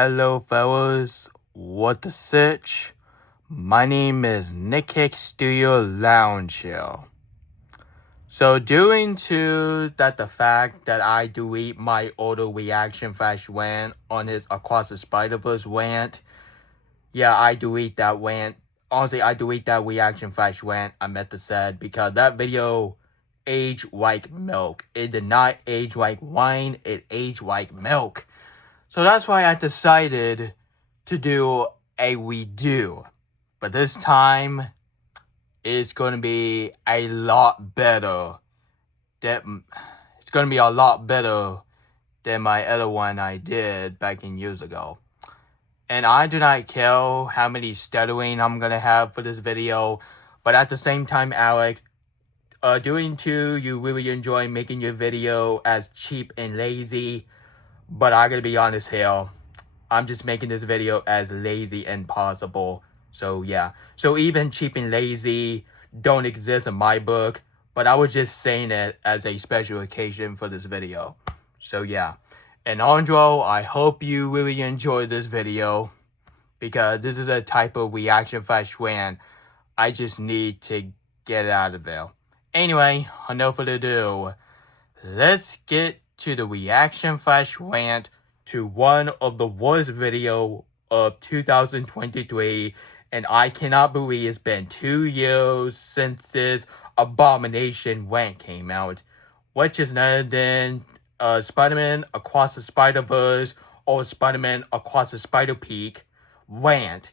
Hello fellas, what the sitch? My name is Nick Hicks Studio Lounge Show. So due to the fact that I delete my auto reaction flash rant on his Across the Spider-Verse rant, I delete that rant. Honestly, I delete that reaction flash rant, I meant to say, because that video aged like milk. It did not age like wine, it aged like milk. So that's why I decided to do a redo. But this time, it's going to be a lot better. It's going to be a lot better than my other one I did back in years ago. And I do not care how many stuttering I'm going to have for this video. But at the same time, Alec, you really enjoy making your video as cheap and lazy. But I gotta be honest here, I'm just making this video as lazy and possible. So yeah, so even cheap and lazy don't exist in my book, but I was just saying it as a special occasion for this video. So yeah, and Andro, I hope you really enjoyed this video, because this is a type of reaction flash rant I just need to get out of there. Anyway, enough further ado, let's get to the reaction flash rant to one of the worst video of 2023, and I cannot believe it's been 2 years since this abomination rant came out, which is none other than Spider-Man Across the Spider-Verse or Spider-Man Across the Spider-Peak rant.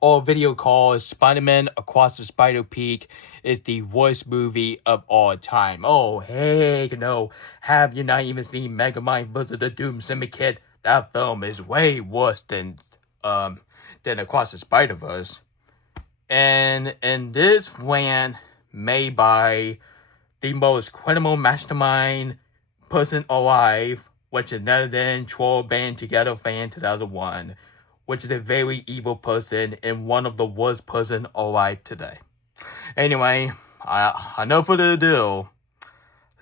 Or video called Spider-Man Across the Spider-Peak is the worst movie of all time. Oh, heck no. Have you not even seen Megamind vs. the Doom Syndicate? That film is way worse than Across the Spider-Verse. And in this rant made by the most criminal mastermind person alive, which is none other than Troll Band Together Fan 2001. Which is a very evil person and one of the worst person alive today. Anyway, enough further ado.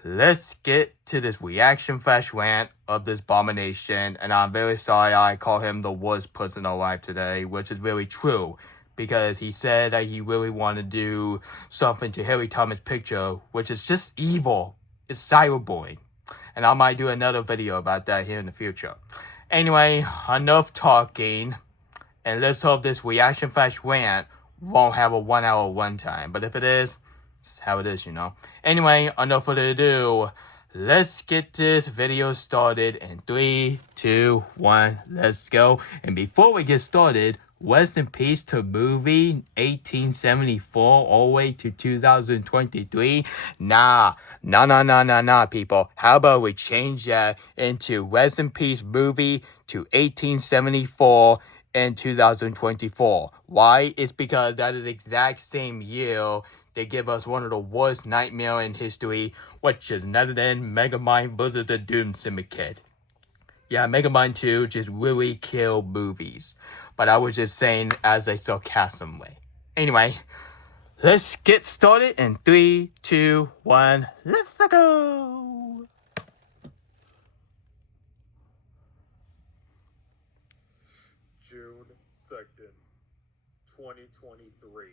Let's get to this reaction flash rant of this abomination. And I'm very sorry I call him the worst person alive today, which is really true. Because he said that he really wanted to do something to Harry Thomas' picture, which is just evil. It's cyberbullying. And I might do another video about that here in the future. Anyway, enough talking, and let's hope this reaction flash rant won't have a 1 hour runtime. But if it is, it's how it is, you know. Anyway, enough further ado, let's get this video started in 3, 2, 1, let's go. And before we get started, rest in peace to movie 1874 all the way to 2023. Nah, people. How about we change that into rest in peace movie to 1874 and 2024. Why? It's because that is the exact same year they give us one of the worst nightmare in history, which is none other than Megamind vs. the Doom Syndicate. Yeah, Megamind 2 just really killed movies. But I was just saying as a sarcasm way. Anyway, let's get started in 3, 2, 1, let's go! June 2nd, 2023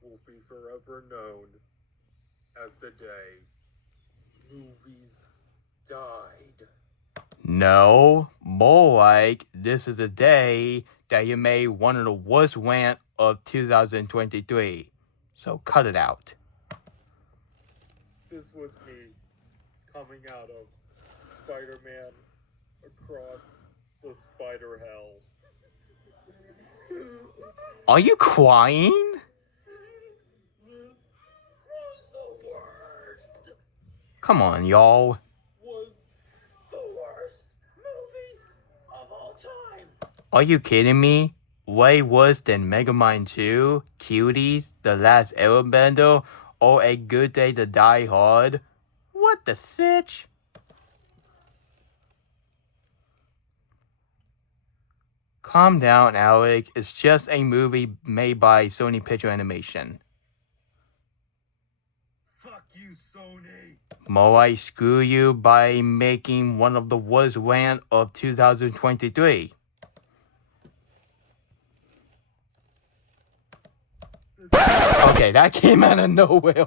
will be forever known as the day movies died. No, more like this is the day that you made one of the worst rant of 2023. So cut it out. This was me coming out of Spider-Man Across the Spider Hell. Are you crying? This was the worst. Come on, y'all. Was the worst movie of all time. Are you kidding me? Way worse than Megamind 2, Cuties, The Last Airbender, or A Good Day to Die Hard? What the sitch? Calm down, Alec. It's just a movie made by Sony Picture Animation. Fuck you, Sony. More like screw you by making one of the worst rant of 2023. Okay, that came out of nowhere.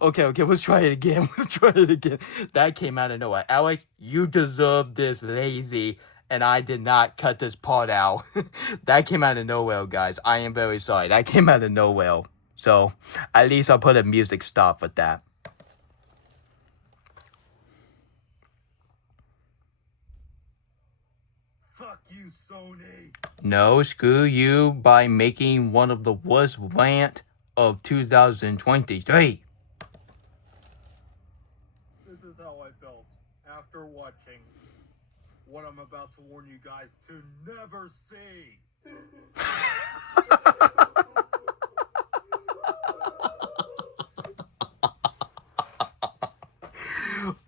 Okay, let's try it again. That came out of nowhere. Alex, you deserve this lazy, and I did not cut this part out. That came out of nowhere, guys. I am very sorry. That came out of nowhere. So, at least I'll put a music stop with that. Fuck you, Sony. No, screw you by making one of the worst rant of 2023. This is how I felt after watching what I'm about to warn you guys to never see.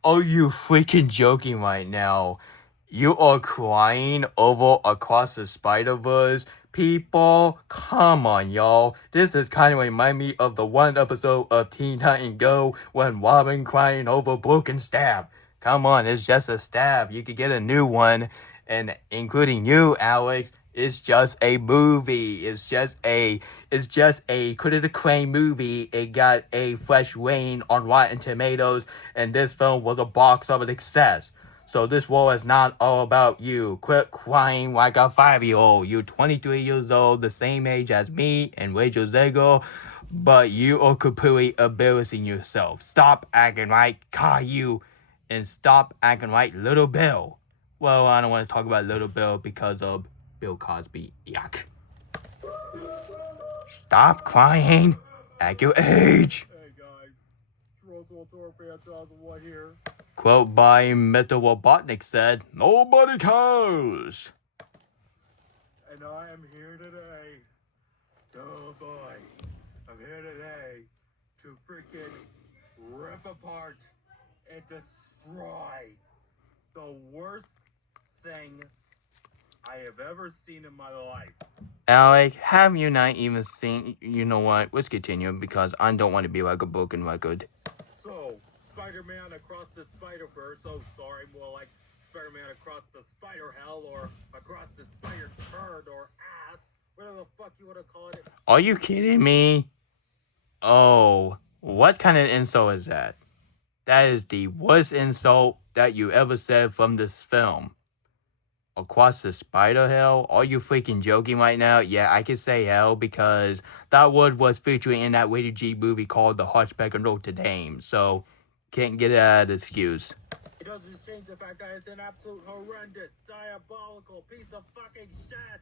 Are you freaking joking right now? You are crying over Across the Spider-Verse? People, come on, y'all. This is kind of remind me of the one episode of Teen Titans Go when Robin crying over broken stab. Come on, it's just a stab. You could get a new one, and including you, Alex. It's just a movie. It's just a critically acclaimed movie. It got a fresh rain on Rotten Tomatoes, and this film was a box office success. So this war is not all about you. Quit crying like a 5-year-old. You're 23 years old, the same age as me and Rachel Zegel, but you are completely embarrassing yourself. Stop acting like Caillou, and stop acting like Little Bill. Well, I don't want to talk about Little Bill because of Bill Cosby. Yuck. Stop crying at your age. Hey guys, TBTFan2001 here. Quote by Mr. Robotnik said, "Nobody cares." And I am here today. Oh boy. I'm here today to freaking rip apart and destroy the worst thing I have ever seen in my life. Alec, have you not even seen... You know what? Let's continue because I don't want to be like a broken record. So, Spider-Man Across the Spider-Verse. Oh, sorry, more like Spider-Man Across the Spider-Hell or Across the Spider-Turd or Ass. Whatever the fuck you want to call it. Are you kidding me? Oh, what kind of insult is that? That is the worst insult that you ever said from this film. Across the spider hell? Are you freaking joking right now? Yeah, I can say hell because that word was featured in that rated G movie called The Hunchback of Notre Dame. So, can't get out of the excuse. It doesn't change the fact that it's an absolute horrendous, diabolical piece of fucking shit.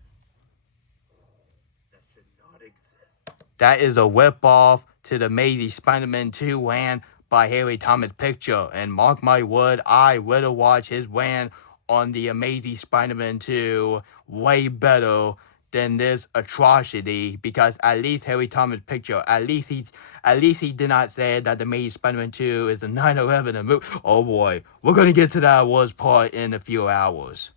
That should not exist. That is a whip-off to the Amazing Spider-Man 2 Rant by Harry Thomas Picture. And mark my word, I will watch his rant on the Amazing Spider-Man 2 way better than this atrocity, because at least Harry Thomas Picture, at least he did not say that the Amazing Spider-Man 2 is a 9/11 movie. Oh boy, we're gonna get to that worst part in a few hours.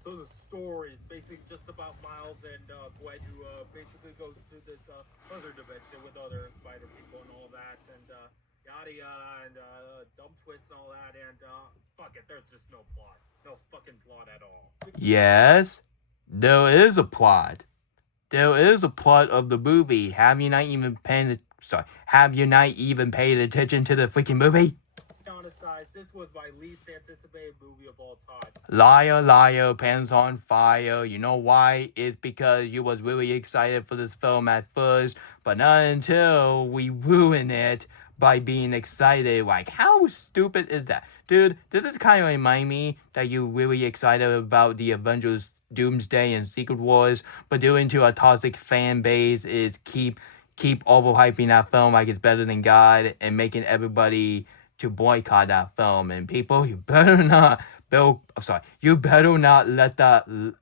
So the story is basically just about Miles and Gwen, who basically goes to this other dimension with other spider people and all that, and yada yada, and dumb twists and all that, and fuck it, there's just no plot. No fucking plot at all. Yes, there is a plot. There is a plot of the movie. Have you not even paid attention to the freaking movie? Honest guys, this was my least anticipated movie of all time. Liar, liar, pants on fire. You know why? It's because you was really excited for this film at first, but not until we ruin it by being excited. Like, how stupid is that? Dude, this is kind of remind me that you're really excited about the Avengers Doomsday and Secret Wars, but doing to a toxic fan base is keep overhyping that film like it's better than God and making everybody to boycott that film. And people, you better not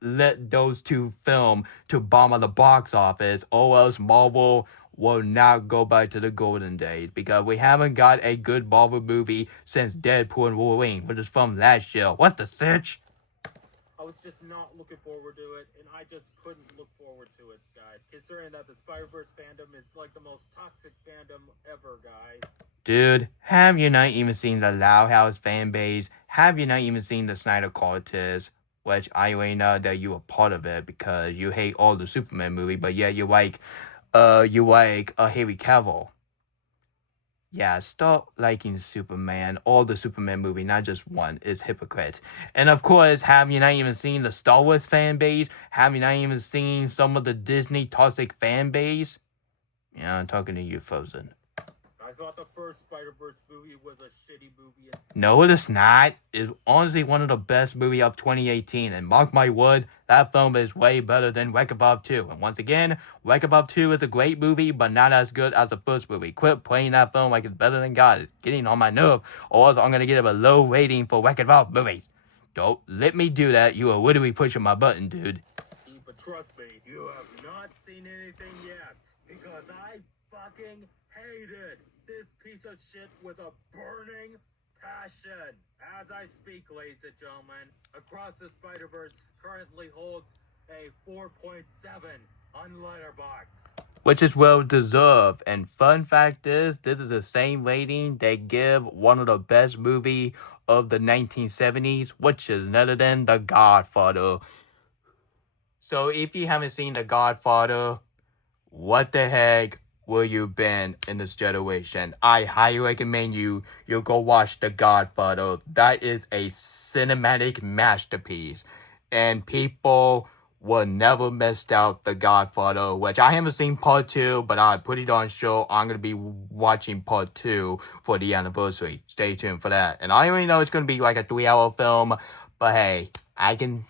let those two film to bomb at the box office, or else Marvel will not go back to the golden days, because we haven't got a good Marvel movie since Deadpool and Wolverine, which is from last year. What the sitch? I was just not looking forward to it, and I just couldn't look forward to it, guys. Considering that the Spider-Verse fandom is like the most toxic fandom ever, guys. Dude, have you not even seen the Loud House fan base? Have you not even seen the Snyder Cortez? Which I already know that you were part of it because you hate all the Superman movie, but yeah, you're like you like a Henry Cavill. Yeah, stop liking Superman. All the Superman movie, not just one, is hypocrite. And of course, have you not even seen the Star Wars fan base? Have you not even seen some of the Disney toxic fan base? Yeah, I'm talking to you, Frozen. I thought the first Spider-Verse movie was a shitty movie. No, it is not. It's honestly one of the best movies of 2018. And mark my word, that film is way better than Wreck-It 2. And once again, Wreck-It 2 is a great movie, but not as good as the first movie. Quit playing that film like it's better than God. It's getting on my nerve, or else I'm going to get a low rating for Wreck-It movies. Don't let me do that. You are literally pushing my button, dude. But trust me, you have not seen anything yet. Because I fucking hated this piece of shit with a burning passion. As I speak, ladies and gentlemen, Across the Spider-Verse currently holds a 4.7 on Letterboxd. Which is well deserved. And fun fact is, this is the same rating they give one of the best movie of the 1970s, which is none other than The Godfather. So if you haven't seen The Godfather, what the heck will you been in this generation? I highly recommend you go watch The Godfather. That is a cinematic masterpiece. And people will never miss out The Godfather, which I haven't seen part 2, but I put it on show. I'm going to be watching part 2 for the anniversary. Stay tuned for that. And I already know it's going to be like a 3-hour film, but hey, I can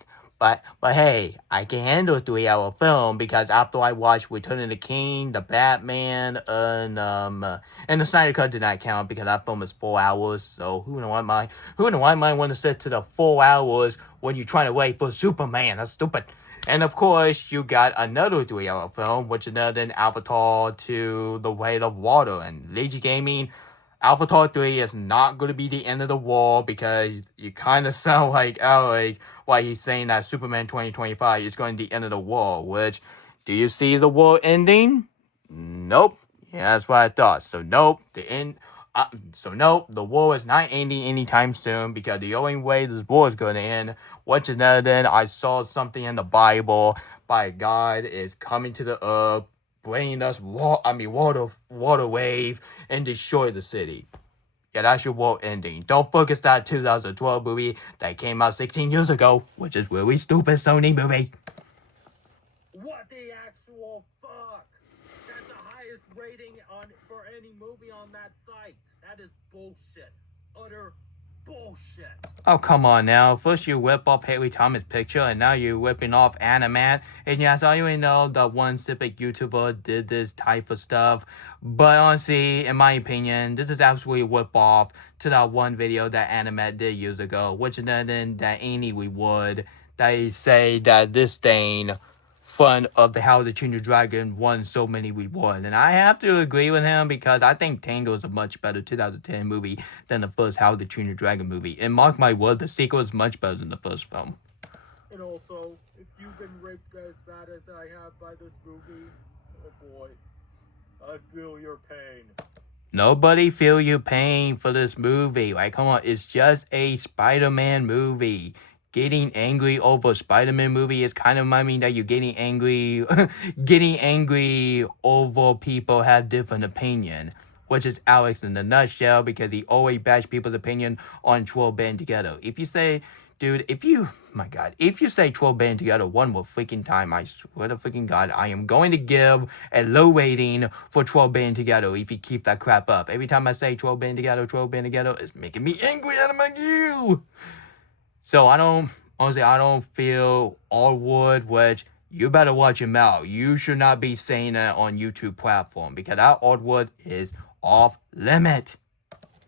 handle a 3-hour film because after I watched Return of the King, The Batman, and the Snyder Cut did not count because that film is 4 hours. So who in the right mind want to sit to the 4 hours when you're trying to wait for Superman? That's stupid. And of course, you got another 3-hour film, which is another than Avatar to The Way of Water. And Legion Gaming, Avatar 3 is not going to be the end of the world because you kind of sound like Alec while he's saying that Superman 2025 is going to be the end of the world, which, do you see the world ending? Nope. Yeah, that's what I thought. So nope, the war is not ending anytime soon because the only way this war is going to end, which is another than I saw something in the Bible by God is coming to the earth, bringing us water wave and destroy the city. Yeah, that's your world ending. Don't focus that 2012 movie that came out 16 years ago, which is really stupid Sony movie. What the actual fuck? That's the highest rating for any movie on that site. That is bullshit. Utter bullshit. Oh, come on now. First you whip off Haley Thomas' picture, and now you're whipping off Animat. And yes, I already know that one specific YouTuber did this type of stuff. But honestly, in my opinion, this is absolutely a whip-off to that one video that Animat did years ago. Which is nothing that any reward. They say that this thing fun of the How the Junior Dragon won so many rewards. And I have to agree with him because I think Tango is a much better 2010 movie than the first How the Junior Dragon movie. And mark my word, the sequel is much better than the first film. And also, if you've been raped as bad as I have by this movie, oh boy, I feel your pain. Nobody feel your pain for this movie. Like, come on, it's just a Spider-Man movie. Getting angry over a Spider-Man movie is kind of remind me that you're getting angry over people have different opinion, which is Alex in a nutshell because he always bash people's opinion on 12 Band Together. If you say, dude, if you say 12 Band Together one more freaking time, I swear to freaking God, I am going to give a low rating for 12 Band Together if you keep that crap up. Every time I say 12 Band Together, it's making me angry out of my goo. So I don't feel all wood, which you better watch your mouth. You should not be saying that on YouTube platform because that odd wood is off limit.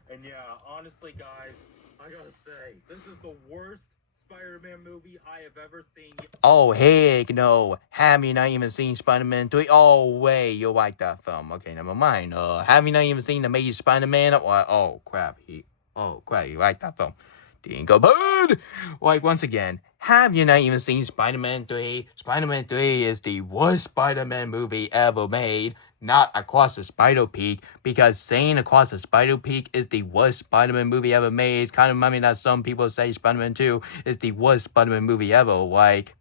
And yeah, honestly guys, I gotta say, this is the worst Spider-Man movie I have ever seen. Oh heck no. Have you not even seen Spider-Man 3? Oh wait, you like that film. Okay, never mind. Have you not even seen The Amazing Spider-Man? Oh crap, you like that film. Didn't go bad! Like, once again, have you not even seen Spider-Man 3? Spider-Man 3 is the worst Spider-Man movie ever made, not Across the Spider-Peak, because saying Across the Spider-Peak is the worst Spider-Man movie ever made is kind of remind me that some people say Spider-Man 2 is the worst Spider-Man movie ever, like,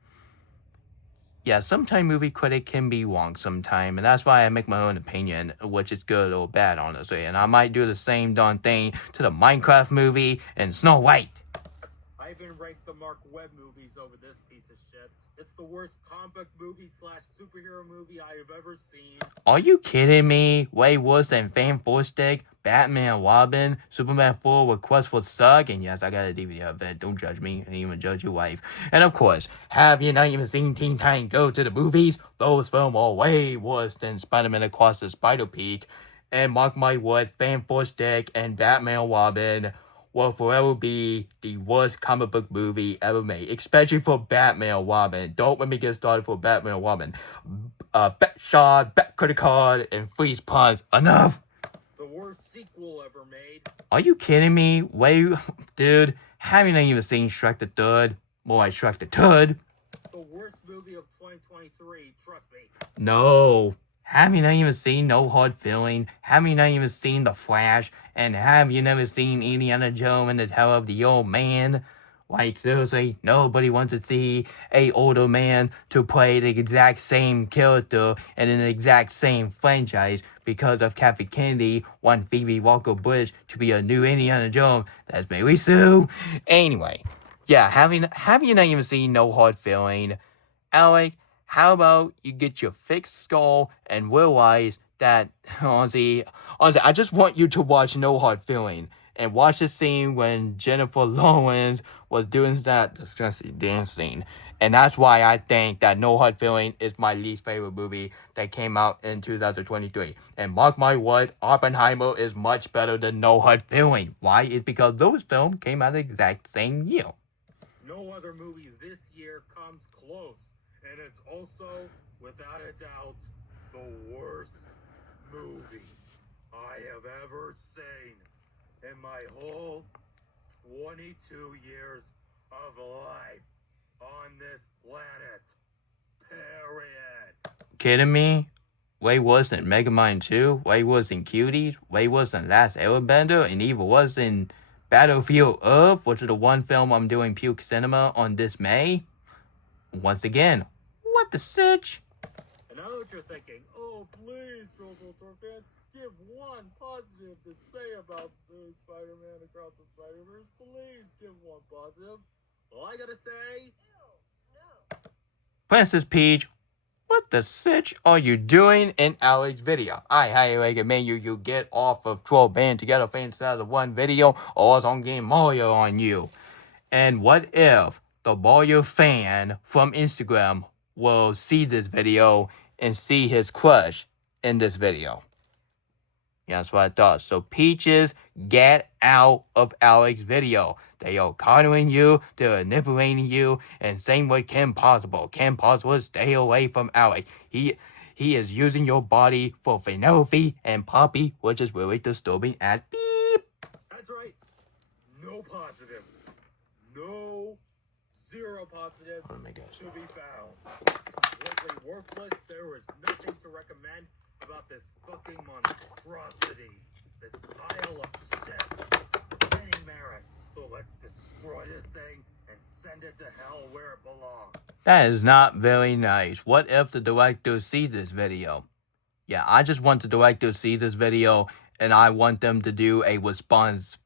Yeah, sometimes movie critic can be wrong sometime, and that's why I make my own opinion, which is good or bad, honestly. And I might do the same darn thing to the Minecraft movie and Snow White. I even ranked the Mark Webb movies over this piece of shit. It's the worst comic movie / superhero movie I have ever seen. Are you kidding me? Way worse than Fan4Stick, Batman Robin, Superman 4 Request for Suck, and yes, I got a DVD of it. Don't judge me, and even judge your wife. And of course, have you not even seen Teen Titans Go to the Movies? Those films are way worse than Spider-Man Across the Spider-Peak. And mark my word, Fan4Stick and Batman Robin will forever be the worst comic book movie ever made, especially for Batman Robin. Don't let me get started for Batman Robin. Bat shot, bat credit card, and freeze puns. Enough! The worst sequel ever made. Are you kidding me? Dude, have you not even seen Shrek the Third? More like Shrek the Turd. The worst movie of 2023, trust me. No. Have you not even seen No Hard Feeling? Have you not even seen The Flash? And have you never seen Indiana Jones and the Tale of the Old Man? Like, seriously, nobody wants to see a older man to play the exact same character and in the exact same franchise because of Kathy Kennedy wanting Phoebe Walker-Bridge to be a new Indiana Jones. That's Mary Sue. Anyway, yeah, have you not even seen No Hard Feeling? Alec, how about you get your fixed skull and realize that, honestly, I just want you to watch No Hard Feeling and watch the scene when Jennifer Lawrence was doing that disgusting dance scene. And that's why I think that No Hard Feeling is my least favorite movie that came out in 2023. And mark my word, Oppenheimer is much better than No Hard Feeling. Why? It's because those films came out the exact same year. No other movie this year comes close. And it's also, without a doubt, the worst movie I have ever seen in my whole 22 years of life on this planet. Period. Kidding me? Way worse than Megamind 2, way worse than Cuties, way worse than Last Airbender, and even worse than Battlefield Earth, which is the one film I'm doing Puke Cinema on this May. Once again, what the sitch? And I know what you're thinking. Oh, please, fan, give one positive to say about the Spider-Man Across the Spider-Verse. Please give one positive. Well, I gotta say... No. Princess Peach, what the sitch are you doing in Alec's video? I highly recommend you get off of Troll Band Together fans out of one video, or else I'm getting Mario on you. And what if the Mario fan from Instagram will see this video and see his crush in this video? Yeah, that's what I thought. So Peaches, get out of Alec's video. They are coddling you, they're manipulating you, and same with Kim Possible. Kim Possible, stay away from Alec. He is using your body for Penelope and Poppy, which is really disturbing as beep. That's right. No positives. No, zero positives to be found. Completely worthless. There is nothing to recommend about this fucking monstrosity. This pile of shit. Any merits. So let's destroy this thing and send it to hell where it belongs. That is not very nice. What if the director sees this video? Yeah, I just want the director to see this video, and I want them to do a response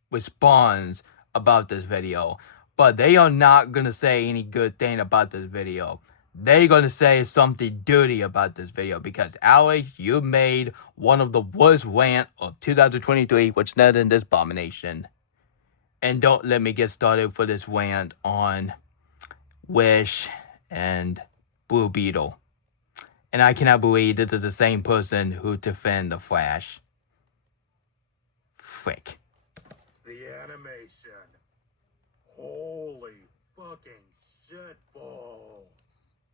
about this video. But they are not going to say any good thing about this video. They're going to say something dirty about this video because, Alex, you made one of the worst rant of 2023, which led in this abomination. And don't let me get started for this rant on Wish and Blue Beetle. And I cannot believe this is the same person who defend the Flash. Frick. It's the animation. Holy fucking shitballs.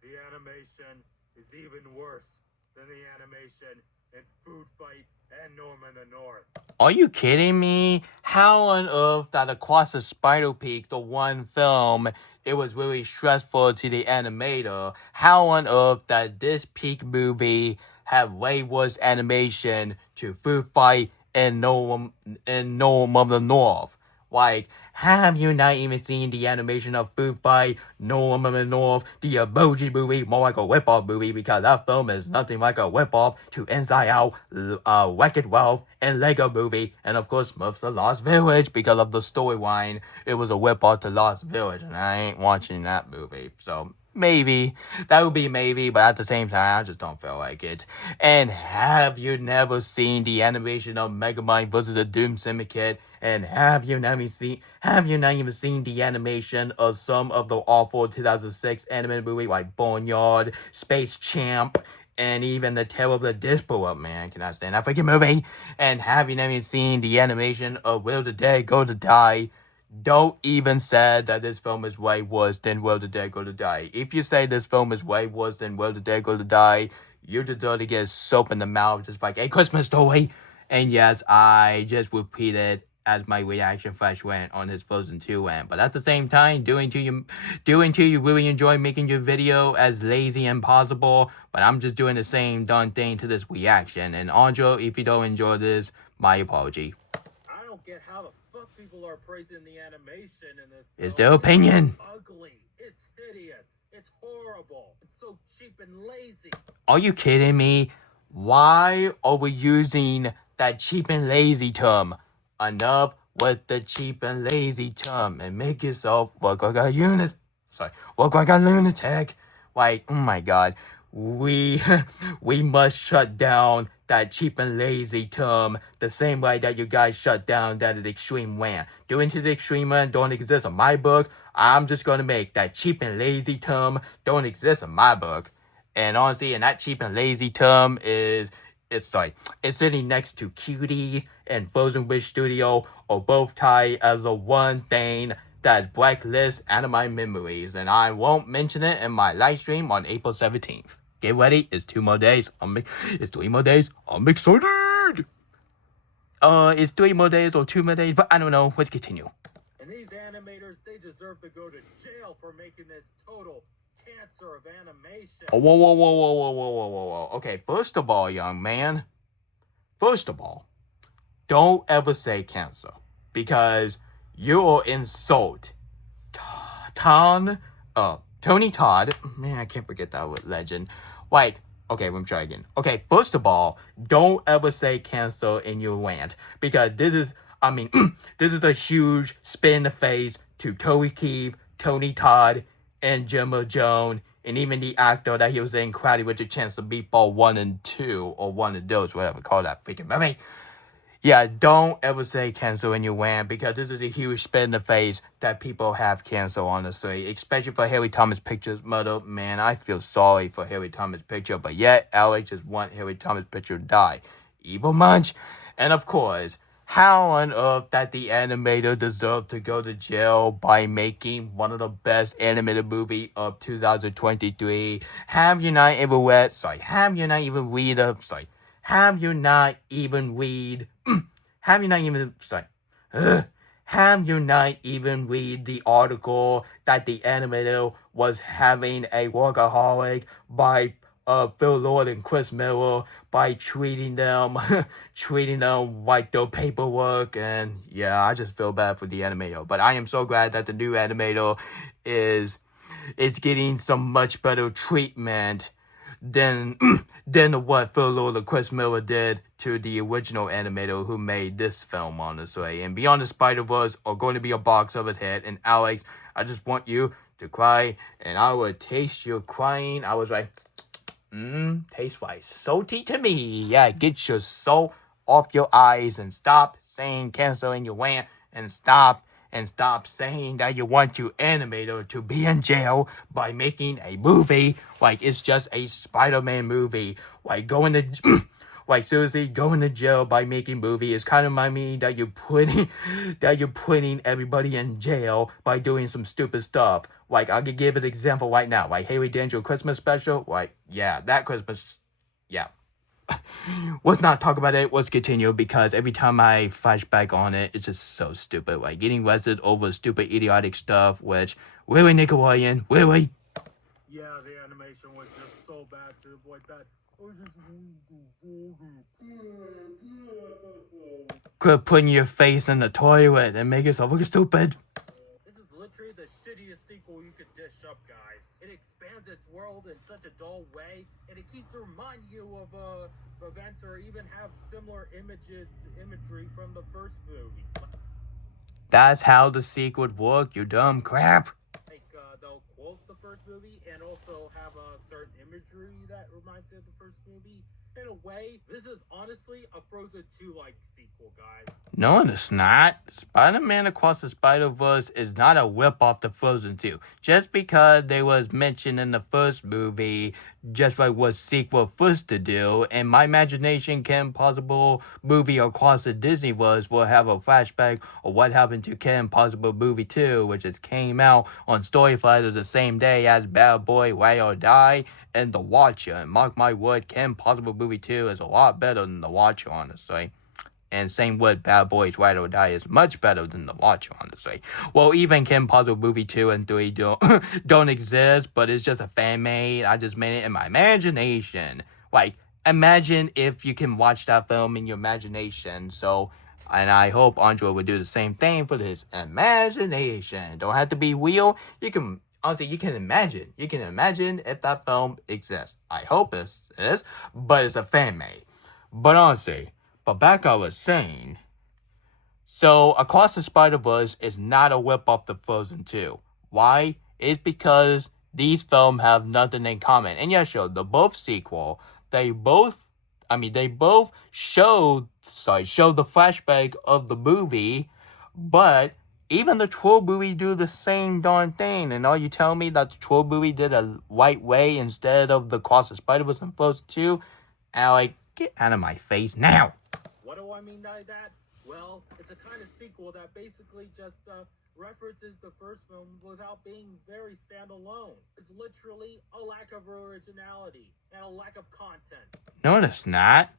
The animation is even worse than the animation in Food Fight and Norman the North. Are you kidding me? How on earth that Across the Spider-Peak, the one film, it was really stressful to the animator? How on earth that this Peak movie have way worse animation to Food Fight and Norman the North? Like, have you not even seen the animation of Food Fight, Norman North, the Emoji movie, more like a whip-off movie, because that film is nothing like a whip-off to Inside Out, Wreck-It Ralph, and Lego Movie, and of course Smurfs The Lost Village, because of the storyline. It was a whip-off to Lost Village, and I ain't watching that movie, so maybe. That would be maybe, but at the same time, I just don't feel like it. And have you never seen the animation of Megamind vs. the Doom Syndicate? And have you not even seen the animation of some of the awful 2006 animated movies like Boneyard, Space Champ, and even The Tale of the Dispo Up, man? I cannot stand that freaking movie. And have you not even seen the animation of Will the Dead Go to Die? Don't even say that this film is way worse than Will the Dead Go to Die. If you say this film is way worse than Will the Dead Go to Die, you deserve to get soap in the mouth just like A Christmas Story. And yes, I just repeated as my reaction first went on his Frozen 2 rant. But at the same time, doing to you really enjoy making your video as lazy and possible. But I'm just doing the same darn thing to this reaction. And Andre, if you don't enjoy this, my apology. I don't get how the fuck people are praising the animation in this film. It's their opinion. It's ugly. It's hideous. It's horrible. It's so cheap and lazy. Are you kidding me? Why are we using that cheap and lazy term? Enough with the cheap and lazy term and make yourself look like a lunatic. Like, oh my god. We must shut down that cheap and lazy term the same way that you guys shut down that extreme rant. Doing to the extreme rant don't exist in my book. I'm just gonna make that cheap and lazy term don't exist in my book. And honestly, and that cheap and lazy term it's sitting next to Cuties and Frozen Wish Studio, or both tied as a one thing that's blacklist out of my memories, and I won't mention it in my live stream on April 17th. Get ready, it's 2 more days. It's 3 more days. I'm excited. It's 3 more days or 2 more days, but I don't know. Let's continue. And these animators, they deserve to go to jail for making this total cancer of animation. Oh, whoa. Okay, first of all, young man. First of all, don't ever say cancer, because you'll insult Tony Todd. Man, I can't forget that legend. Like, okay, let me try again. Okay, first of all, don't ever say cancel in your rant, because this is a huge spin in the face to Toby Keith, Tony Todd, and Gemma Jones, and even the actor that he was in Crowded with a Chance of Meatball 1 and 2, or one of those, whatever, call that freaking movie. Yeah, don't ever say cancel in your rant, because this is a huge spin in the face that people have cancel, honestly. Especially for Harry Thomas Pictures' mother. Man, I feel sorry for Harry Thomas Picture, but yet Alex just want Harry Thomas Picture to die. Evil Munch. And of course, how on earth that the animator deserved to go to jail by making one of the best animated movie of 2023? Have you not even read the article that the animator was having a workaholic by Phil Lord and Chris Miller by treating them like their paperwork? And yeah, I just feel bad for the animator. But I am so glad that the new animator is getting some much better treatment than what Phil Lord and Chris Miller did to the original animator who made this film, honestly. And Beyond the Spider-Verse are going to be a box office hit. And Alex, I just want you to cry, and I will taste your crying. I was like, tastes like salty to me. Yeah, get your salt off your eyes and stop saying cancel in your rant, and stop saying that you want your animator to be in jail by making a movie like it's just a Spider-Man movie. Like seriously, going to jail by making movie is kind of remind me that you're putting everybody in jail by doing some stupid stuff. Like, I could give an example right now, like Haley Daniel Christmas special. Like, yeah, that Christmas, yeah. Let's not talk about it. Let's continue, because every time I flash back on it, it's just so stupid. Like, getting arrested over stupid, idiotic stuff, which, really, Nickelodeon, really? Yeah, the animation was just so bad to the point that Quit putting your face in the toilet and make yourself look stupid. This is literally the shittiest sequel you could dish up, guys. It expands its world in such a dull way, and it keeps reminding you of events or even have similar imagery from the first movie. That's how the sequel would work, you dumb crap. Like, they'll quote the first movie and also have a certain imagery that reminds you of the first movie. In a way, this is honestly a Frozen 2-like sequel, guys. No, it's not. Spider-Man Across the Spider-Verse is not a whip-off to Frozen 2. Just because they was mentioned in the first movie, just like what sequel first to do, and my imagination Kim Possible movie Across the Disneyverse will have a flashback of what happened to Kim Possible movie 2, which just came out on Storyfighters the same day as Bad Boy, Ride or Die, and The Watcher. And mark my word, Kim Possible movie 2 is a lot better than The Watcher, honestly. And same with Bad Boys Ride or Die is much better than The Watcher, honestly. Well, even Kim Possible movie 2 and 3 don't exist, but it's just a fan made. I just made it in my imagination. Like, imagine if you can watch that film in your imagination. So, and I hope Andre would do the same thing for his imagination. Don't have to be real. You can, honestly, you can imagine. You can imagine if that film exists. I hope it is, but it's a fan made. But honestly, but back I was saying, so Across the Spider-Verse is not a whip-off to Frozen 2. Why? It's because these films have nothing in common. And yeah, sure, they're both sequel. They both show the flashback of the movie, but even the Troll movie do the same darn thing. And are you telling me that the Troll movie did a right way instead of the Across the Spider-Verse and Frozen 2? Alec, get out of my face now. What do I mean by that? Well, it's a kind of sequel that basically just references the first film without being very standalone. It's literally a lack of originality and a lack of content. No, it's not.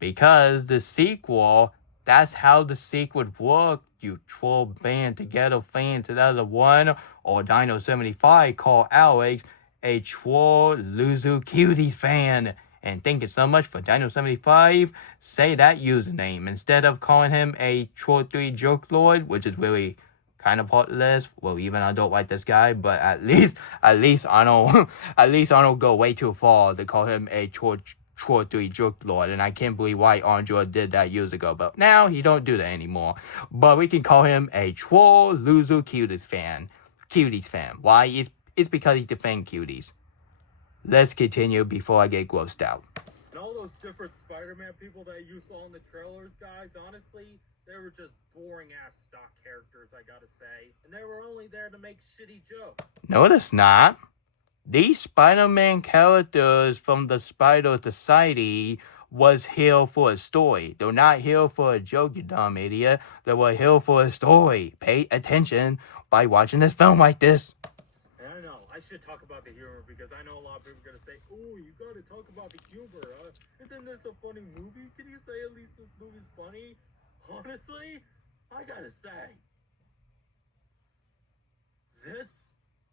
Because the sequel, that's how the sequel would work. You troll band together fan 2001 or Dino 75 call Alex a troll loser cuties fan. And thank you so much for Dino75. Say that username instead of calling him a Troll 3 Joke Lord, which is really kind of heartless. Well, even I don't like this guy, but at least I don't go way too far to call him a Troll 3 Joke Lord. And I can't believe why Andre did that years ago, but now he don't do that anymore. But we can call him a Troll Loser Cuties fan. Why? It's because he's defending cuties. Let's continue before I get grossed out. And all those different Spider-Man people that you saw in the trailers, guys, honestly, they were just boring-ass stock characters, I gotta say. And they were only there to make shitty jokes. No, it's not. These Spider-Man characters from the Spider Society was here for a story. They're not here for a joke, you dumb idiot. They were here for a story. Pay attention by watching this film like this. And I know, I should talk about the humor because I know a lot of people are going to say, oh, you got to talk about the humor. Isn't this a funny movie? Can you say at least this movie's funny? Honestly, I got to say, this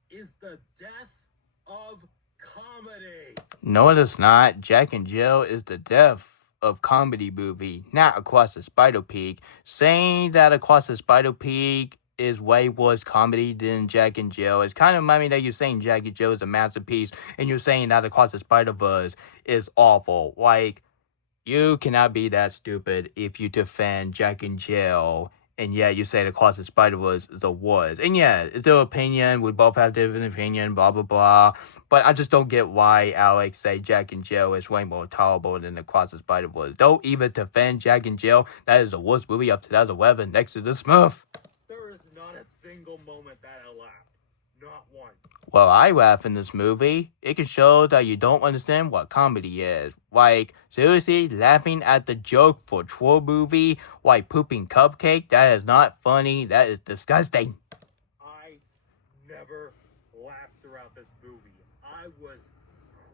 is the death of comedy. No, it is not. Jack and Jill is the death of comedy movie, not Across the Spider-Peak. Saying that Across the Spider-Peak is way worse comedy than Jack and Jill. It's kind of remind me that you're saying Jack and Jill is a masterpiece, and you're saying that Across the Spider-Verse is awful. Like, you cannot be that stupid if you defend Jack and Jill, and yet you say that Across the Spider-Verse is the worst. And yeah, it's their opinion. We both have different opinion, blah, blah, blah. But I just don't get why Alex say Jack and Jill is way more tolerable than Across the Spider-Verse. Don't even defend Jack and Jill. That is the worst movie of 2011 next to The Smurf. There is not a single moment that I laughed. Not once. Well, I laugh in this movie. It can show that you don't understand what comedy is. Like, seriously, laughing at the joke for Troll movie, like pooping cupcake, that is not funny. That is disgusting. I never laughed throughout this movie. I was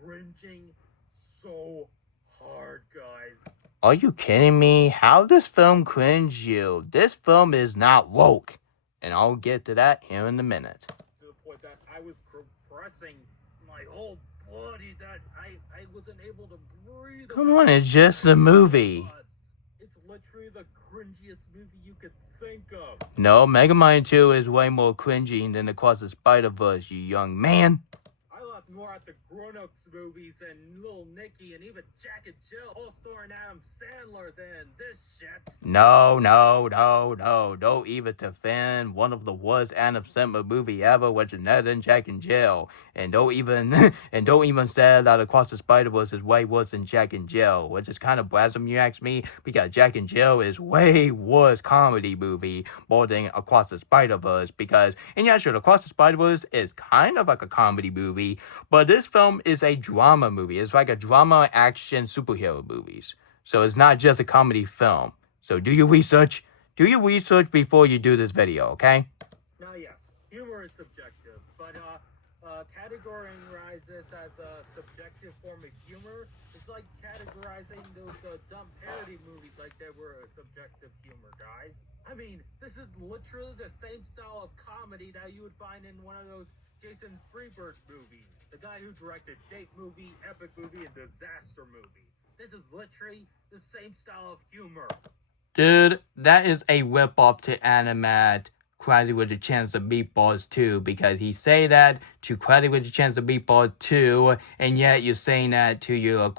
cringing so hard, guys. Are you kidding me? How this film cringe you? This film is not woke. And I'll get to that here in a minute. To the point that I was compressing my whole body that I wasn't able to breathe. Come on, it's just a movie. It's literally the cringiest movie you could think of. No, Megamind 2 is way more cringy than Across the Spider-Verse, you young man. I laughed more at the grown-ups movies and Little Nicky and even Jack and Jill all starring Adam Sandler than this shit. No. Don't even defend one of the worst Adam Sandler movie ever, which is Ned and Jack and Jill. And don't even say that Across the Spider-Verse is way worse than Jack and Jill, which is kind of blasphemy, you ask me, because Jack and Jill is way worse comedy movie more than Across the Spider-Verse, because, and yeah, sure, Across the Spider-Verse is kind of like a comedy movie, but this film is a drama movie. It's like a drama action superhero movies. So it's not just a comedy film. So do your research. Do your research before you do this video, okay? Now, yes, humor is subjective, but categorizing this as a subjective form of humor is like categorizing those dumb parody movies like they were a subjective humor, guys. I mean, this is literally the same style of comedy that you would find in one of those Jason Freeberg movies. The guy who directed Date Movie, Epic Movie, and Disaster Movie. This is literally the same style of humor. Dude, that is a whip-off to animate Crazy with a Chance of Meatballs 2, because he say that to Crazy with a Chance of Meatballs 2, and yet you're saying that to your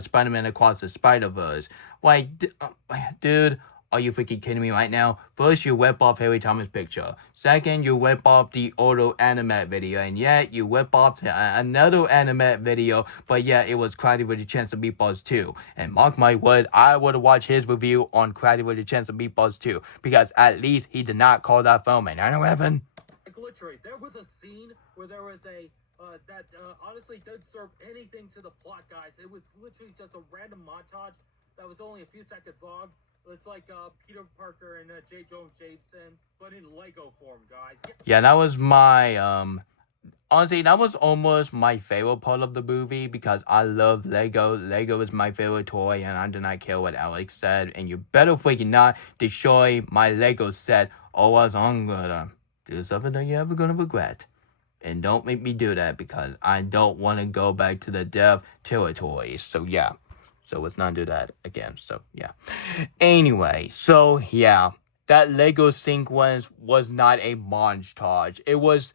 Spider-Man Across the Spider-Verse. Like, dude, are you freaking kidding me right now? First, you whip off Harry Thomas picture. Second, you whip off the auto animate video. And yet, you whip off another animate video. But yeah, it was Crazy with a Chance of Meatballs 2. And mark my word, I would watch his review on Crazy with a Chance of Meatballs 2. Because at least he did not call that film a 9/11. Like literally, there was a scene where there was a that honestly didn't serve anything to the plot, guys. It was literally just a random montage that was only a few seconds long. It's like Peter Parker and J. Jonah Jameson, but in Lego form, guys. Yeah, that was my honestly, that was almost my favorite part of the movie, because I love Lego. Lego is my favorite toy, and I do not care what Alex said. And you better freaking not destroy my Lego set, or else I'm gonna do something that you're ever gonna regret. And don't make me do that, because I don't want to go back to the dev territory. So yeah. So let's not do that again. So yeah. Anyway, so yeah. That Lego sequence was not a montage. It was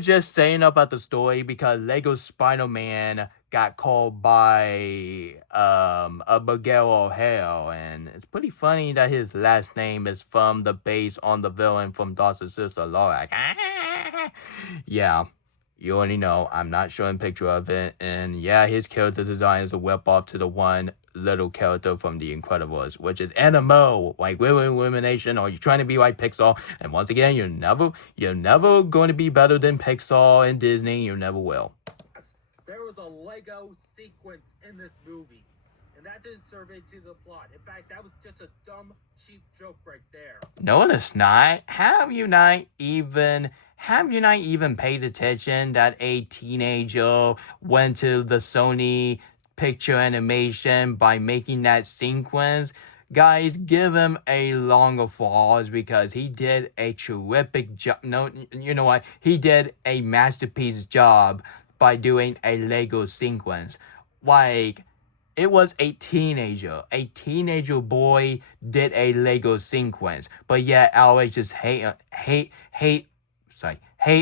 just setting up at the story, because Lego Spider-Man got called by a Miguel O'Hare, and it's pretty funny that his last name is from the base on the villain from Dawson's Sister Lorax. Yeah, you already know. I'm not showing a picture of it, and yeah, his character design is a whip off to the one little character from The Incredibles, which is NMO, like Elimination. Are you trying to be like Pixar? And once again, you're never going to be better than Pixar and Disney. You never will. There was a Lego sequence in this movie, and that didn't serve into the plot. In fact, that was just a dumb, cheap joke right there. No, it's not. Have you not even paid attention that a teenager went to the Sony picture animation by making that sequence? Guys, give him a longer applause, because he did a terrific job. No, you know what? He did a masterpiece job by doing a Lego sequence. Like, it was a teenager boy did a Lego sequence, but yet Alex just hate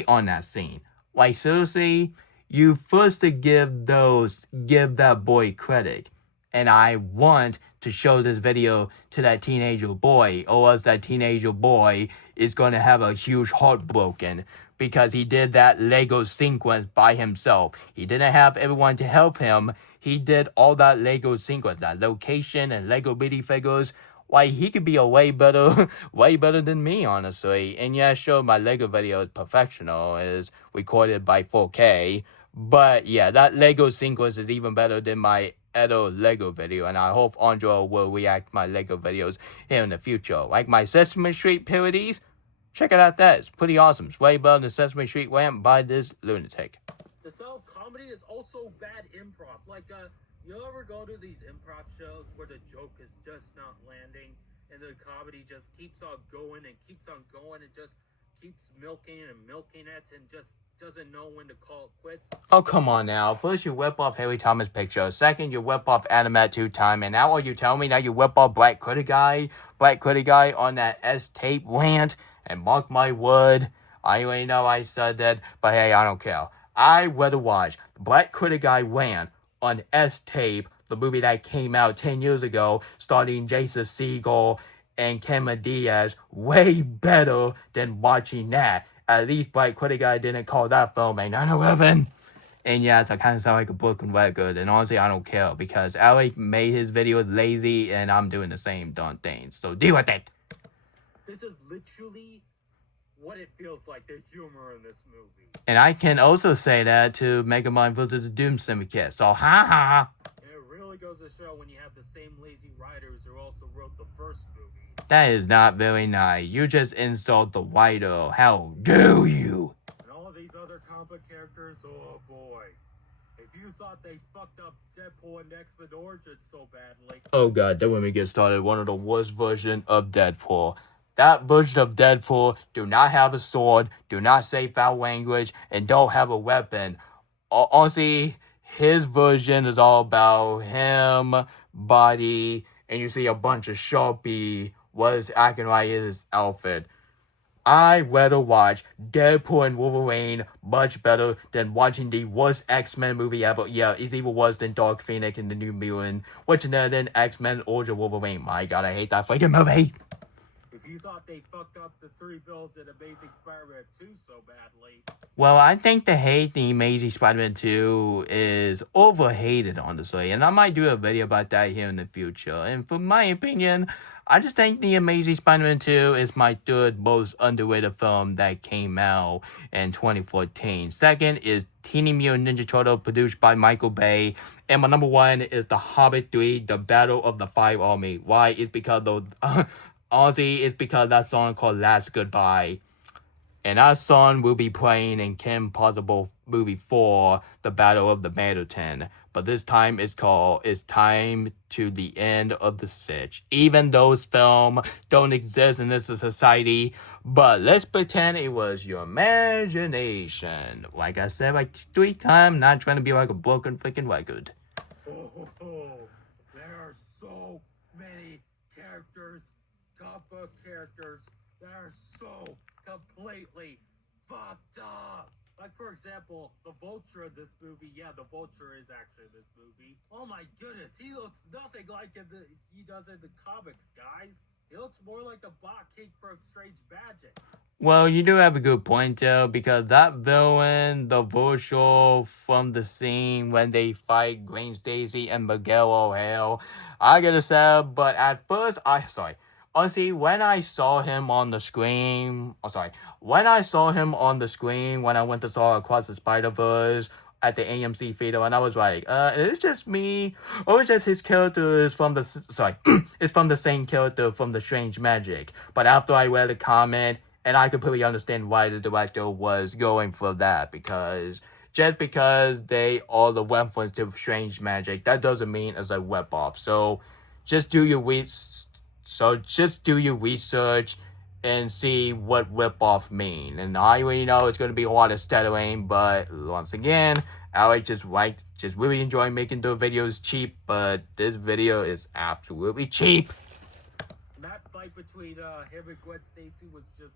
on that scene. Like, seriously, you first to give that boy credit. And I want to show this video to that teenager boy, or else that teenager boy is going to have a huge heart broken, because he did that Lego sequence by himself. He didn't have everyone to help him. He did all that Lego sequence, that location and Lego minifigures. Why, he could be a way better than me, honestly. And yeah, sure, my Lego video is professional, is recorded by 4K. But yeah, that Lego sequence is even better than my other Lego video, and I hope Andrea will react to my Lego videos here in the future. Like my Sesame Street parodies, check it out. That it's pretty awesome. It's way better than Sesame Street Rant by this lunatic. The self-comedy is also bad improv. Like, you ever go to these improv shows where the joke is just not landing, and the comedy just keeps on going and keeps on going and just keeps milking and milking it and just doesn't know when to call it quits. Oh, come on now. First, you whip off Harry Thomas Picture. Second, you whip off Animat 2-time. And now are you telling me that you whip off Black Critter Guy on that S-tape rant? And mark my word, I already know I said that, but hey, I don't care. I rather watch Black Critter Guy rant on S-tape, the movie that came out 10 years ago, starring Jason Segel and Cameron Diaz, way better than watching that. At least Black Critter Guy didn't call that film a 9/11. And yes, I kind of sound like a broken record, and honestly, I don't care, because Alec made his videos lazy, and I'm doing the same dumb thing, so deal with it. This is literally what it feels like, the humor in this movie. And I can also say that to Megamind vs. the Doom Syndicate, so ha. And it really goes to show when you have the same lazy writers who also wrote the first movie. That is not very nice. You just insult the writer. How dare you? And all these other comic characters, oh boy. If you thought they fucked up Deadpool and X-Men Origins so badly. Oh god, then when we get started, one of the worst versions of Deadpool. That version of Deadpool do not have a sword, do not say foul language, and don't have a weapon. Honestly, his version is all about him, body, and you see a bunch of Sharpie was acting like his outfit. I'd rather watch Deadpool and Wolverine much better than watching the worst X-Men movie ever. Yeah, it's even worse than Dark Phoenix and the New Mutant, which is than X-Men Origin Wolverine. My god, I hate that freaking movie. If you thought they fucked up the three villains in Amazing Spider-Man 2 so badly. Well, I think the Amazing Spider-Man 2 is overhated, honestly. And I might do a video about that here in the future. And for my opinion, I just think the Amazing Spider-Man 2 is my third most underrated film that came out in 2014. Second is Teenage Mutant Ninja Turtle, produced by Michael Bay. And my number one is The Hobbit 3, The Battle of the Five Army. Why? It's because honestly, it's because that song called Last Goodbye. And that song will be playing in Kim Possible Movie 4, The Battle of the Manhattan. But this time it's called It's Time to the End of the Sitch. Even those films don't exist in this society, but let's pretend it was your imagination. Like I said like 3 times, not trying to be like a broken freaking record. There are so many characters, comic book characters, that are so completely fucked up. Like, for example, the Vulture in this movie. Yeah, the Vulture is actually in this movie. Oh my goodness, he looks nothing like he does in the comics, guys. He looks more like the Bot King from Strange Magic. Well, you do have a good point, though, because that villain, the Vulture from the scene when they fight Gwen Stacy and Miguel O'Hare, I gotta say, but at first, honestly, when I saw him on the screen, when I went to saw Across the Spider-Verse at the AMC theater, and I was like, is it just me, or is just his character is from the, it's from the same character from the Strange Magic. But after I read the comment, and I completely understand why the director was going for that, because just because they are the reference to Strange Magic, that doesn't mean it's a rip-off. So just do your research and see what rip-off mean. And I already know it's going to be a lot of stuttering, but once again, Alex just really enjoy making the videos cheap, but this video is absolutely cheap. That fight between him and Gwen Stacy was just...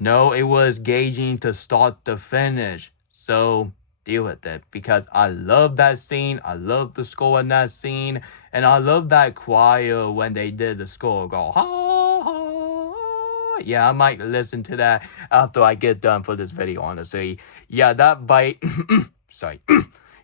No, it was gauging to start to finish. So deal with it, because I love that scene. I love the score in that scene, and I love that choir when they did the score go ha ha ha. Yeah, I might listen to that after I get done for this video, honestly. Yeah, that fight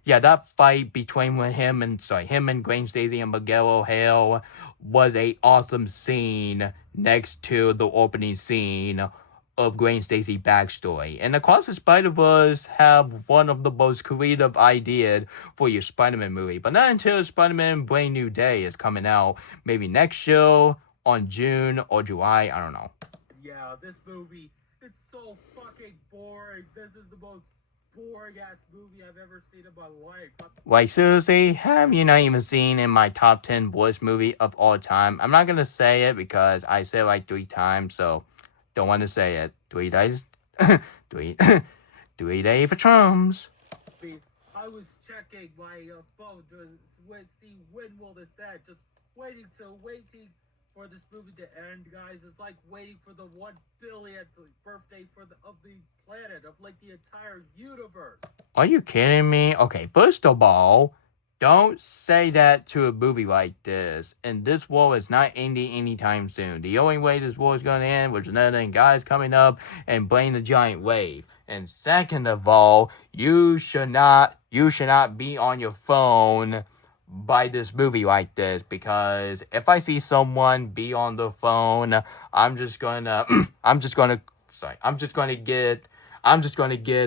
yeah, that fight between him and Gwen Stacy and Miguel O'Hare was a awesome scene next to the opening scene of Gwen Stacy's backstory. And Across the Spider-Verse have one of the most creative ideas for your Spider-Man movie. But not until Spider-Man Brand New Day is coming out. Maybe next year, on June or July, I don't know. Yeah, this movie, it's so fucking boring. This is the most boring-ass movie I've ever seen in my life. Like, seriously, have you not even seen in my top 10 worst movie of all time? I'm not gonna say it because I said it like 3 times, so don't want to say it. 3-day for Trumps. I was checking my phone to see when will this end. Just waiting for this movie to end, guys. It's like waiting for the 1 billionth birthday of the planet, of like the entire universe. Are you kidding me? Okay, first of all, don't say that to a movie like this. And this war is not ending anytime soon. The only way this war is going to end was another guys coming up and playing the giant wave. And second of all, you should not be on your phone by this movie like this, because if I see someone be on the phone, I'm just gonna get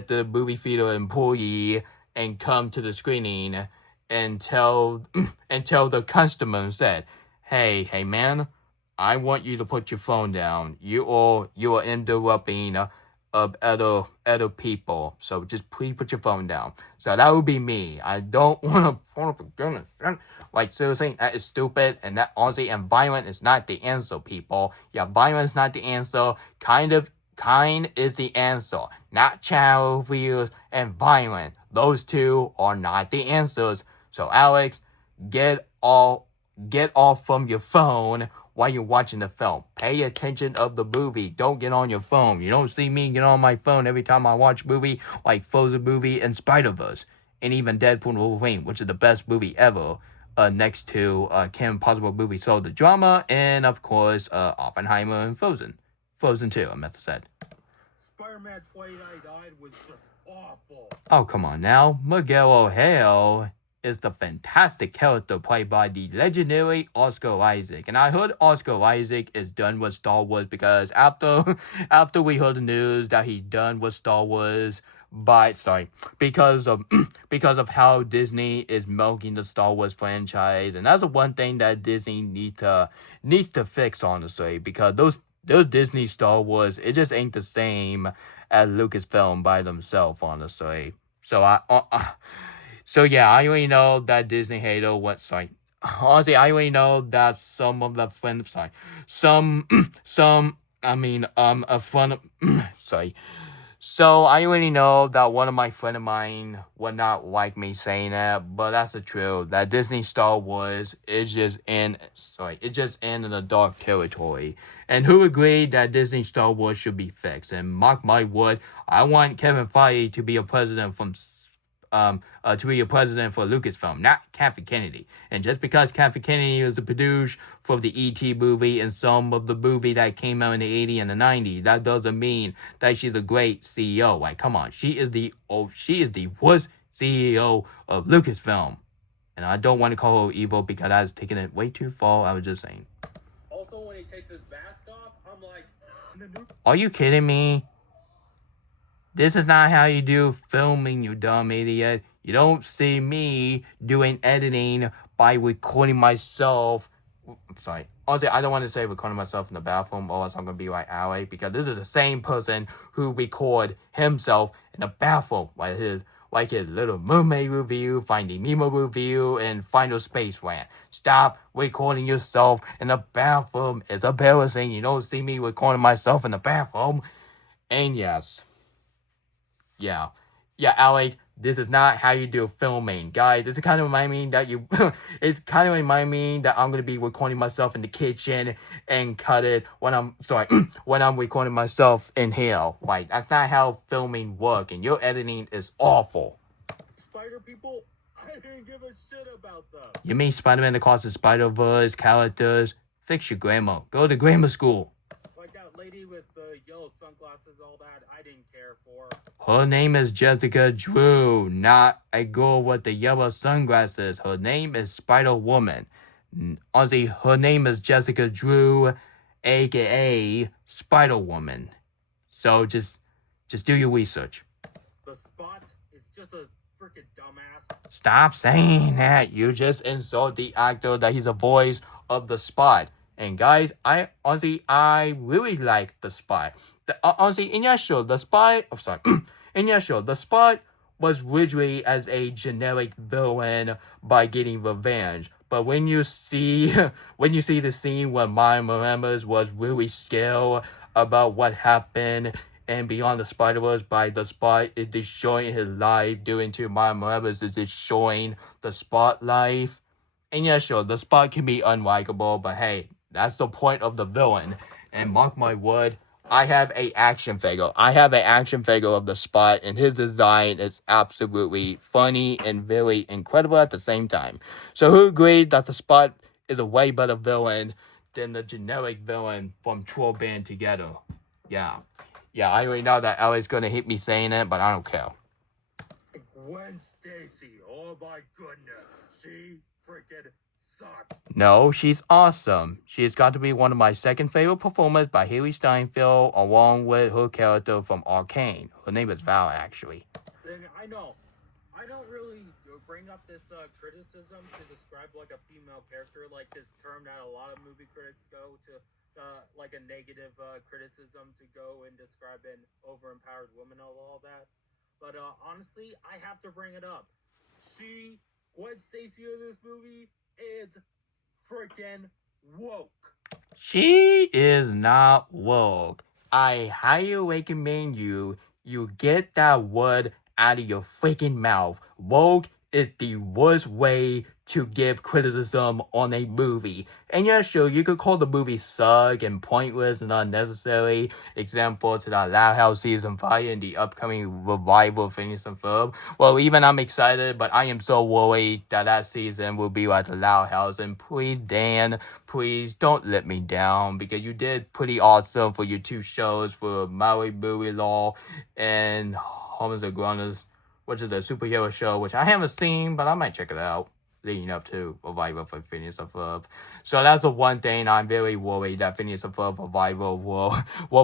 the movie theater employee and come to the screening and tell the customer that, hey man, I want you to put your phone down. You are interrupting other people. So just please put your phone down. So that would be me. I don't want to, for goodness, like seriously, that is stupid, and that honestly, and violent is not the answer, people. Yeah, violence is not the answer. Kind is the answer. Not child abuse and violent. Those two are not the answers. So Alex, get off from your phone while you're watching the film. Pay attention of the movie. Don't get on your phone. You don't see me get on my phone every time I watch a movie like Frozen movie and Spider-Verse. And even Deadpool and Wolverine, which is the best movie ever. Next to Kim Possible movie. So the drama, and of course, Oppenheimer and Frozen. Frozen 2, I meant to say. Spider-Man 2099 was just awful. Oh, come on now. Miguel O'Hare is the fantastic character played by the legendary Oscar Isaac. And I heard Oscar Isaac is done with Star Wars because after we heard the news that he's done with Star Wars because of how Disney is milking the Star Wars franchise. And that's the one thing that Disney needs to fix, honestly, because those Disney Star Wars, it just ain't the same as Lucasfilm by themselves, honestly. So I already know that Disney hater went. Honestly, I already know that some of the friends. So I already know that one of my friend of mine would not like me saying that, but that's the truth. That Disney Star Wars is just in the dark territory. And who agreed that Disney Star Wars should be fixed? And mark my word, I want Kevin Feige to be a president for Lucasfilm, not Kathy Kennedy. And just because Kathy Kennedy was the producer for the E.T. movie and some of the movie that came out in the 80s and the 90s, that doesn't mean that she's a great CEO. Like, come on, she is the worst CEO of Lucasfilm. And I don't want to call her evil because I was taking it way too far. I was just saying. Also, when he takes his mask off, I'm like, are you kidding me? This is not how you do filming, you dumb idiot. You don't see me doing editing by recording myself. Honestly, I don't want to say recording myself in the bathroom, or else I'm going to be like Ali, because this is the same person who record himself in the bathroom, like his Little Mermaid review, Finding Nemo review, and Final Space Rant. Stop recording yourself in the bathroom. It's embarrassing. You don't see me recording myself in the bathroom. And yes. Yeah, Alex, this is not how you do filming. Guys, it's kind of remind me that I'm going to be recording myself in the kitchen and cut it when I'm recording myself in here. Like, that's not how filming works, and your editing is awful. Spider people, I didn't give a shit about them. You mean Spider-Man Across the Spider-Verse characters? Fix your grammar. Go to grammar school. Like that lady with the yellow sunglasses, all that, I didn't care for. Her name is Jessica Drew, not a girl with the yellow sunglasses. Her name is Spider-Woman. Honestly, her name is Jessica Drew, a.k.a. Spider-Woman. So just do your research. The Spot is just a freaking dumbass. Stop saying that. You just insult the actor that he's the voice of the Spot. And guys, I really like the Spot. The Spot was originally as a generic villain by getting revenge. But when you see the scene where Miles Morales was really scared about what happened and Beyond the Spider-Verse by the Spot is destroying his life due to Miles Morales is destroying the Spot life. And yeah, sure, the Spot can be unlikable, but hey, that's the point of the villain. And mark my word, I have an action figure. I have an action figure of the Spot, and his design is absolutely funny and very incredible at the same time. So who agreed that the Spot is a way better villain than the generic villain from Troll Band Together? Yeah. Yeah, I already know that Ellie's gonna hate me saying it, but I don't care. Gwen Stacy, oh my goodness, she freaking sucks. No, she's awesome. She's got to be one of my second favorite performers by Haley Steinfeld, along with her character from Arcane. Her name is Val, actually. And I know, I don't really bring up this criticism to describe like a female character, like this term that a lot of movie critics go to, like a negative criticism to go and describe an over-empowered woman and all that. But honestly, I have to bring it up. Gwen Stacy in this movie is freaking woke. She is not woke. I highly recommend you get that word out of your freaking mouth. Woke is the worst way to give criticism on a movie. And yeah, sure, you could call the movie suck and pointless and unnecessary. Example to that Loud House Season 5 and the upcoming revival of Phineas and Ferb. Well, even I'm excited, but I am so worried that season will be like the Loud House. And please, Dan, please don't let me down, because you did pretty awesome for your two shows for Maui Bowie Law and Homies of Grounders, which is a superhero show, which I haven't seen, but I might check it out leading up to Revival for Phineas and Ferb. So that's the one thing I'm very worried that Phineas and Ferb Revival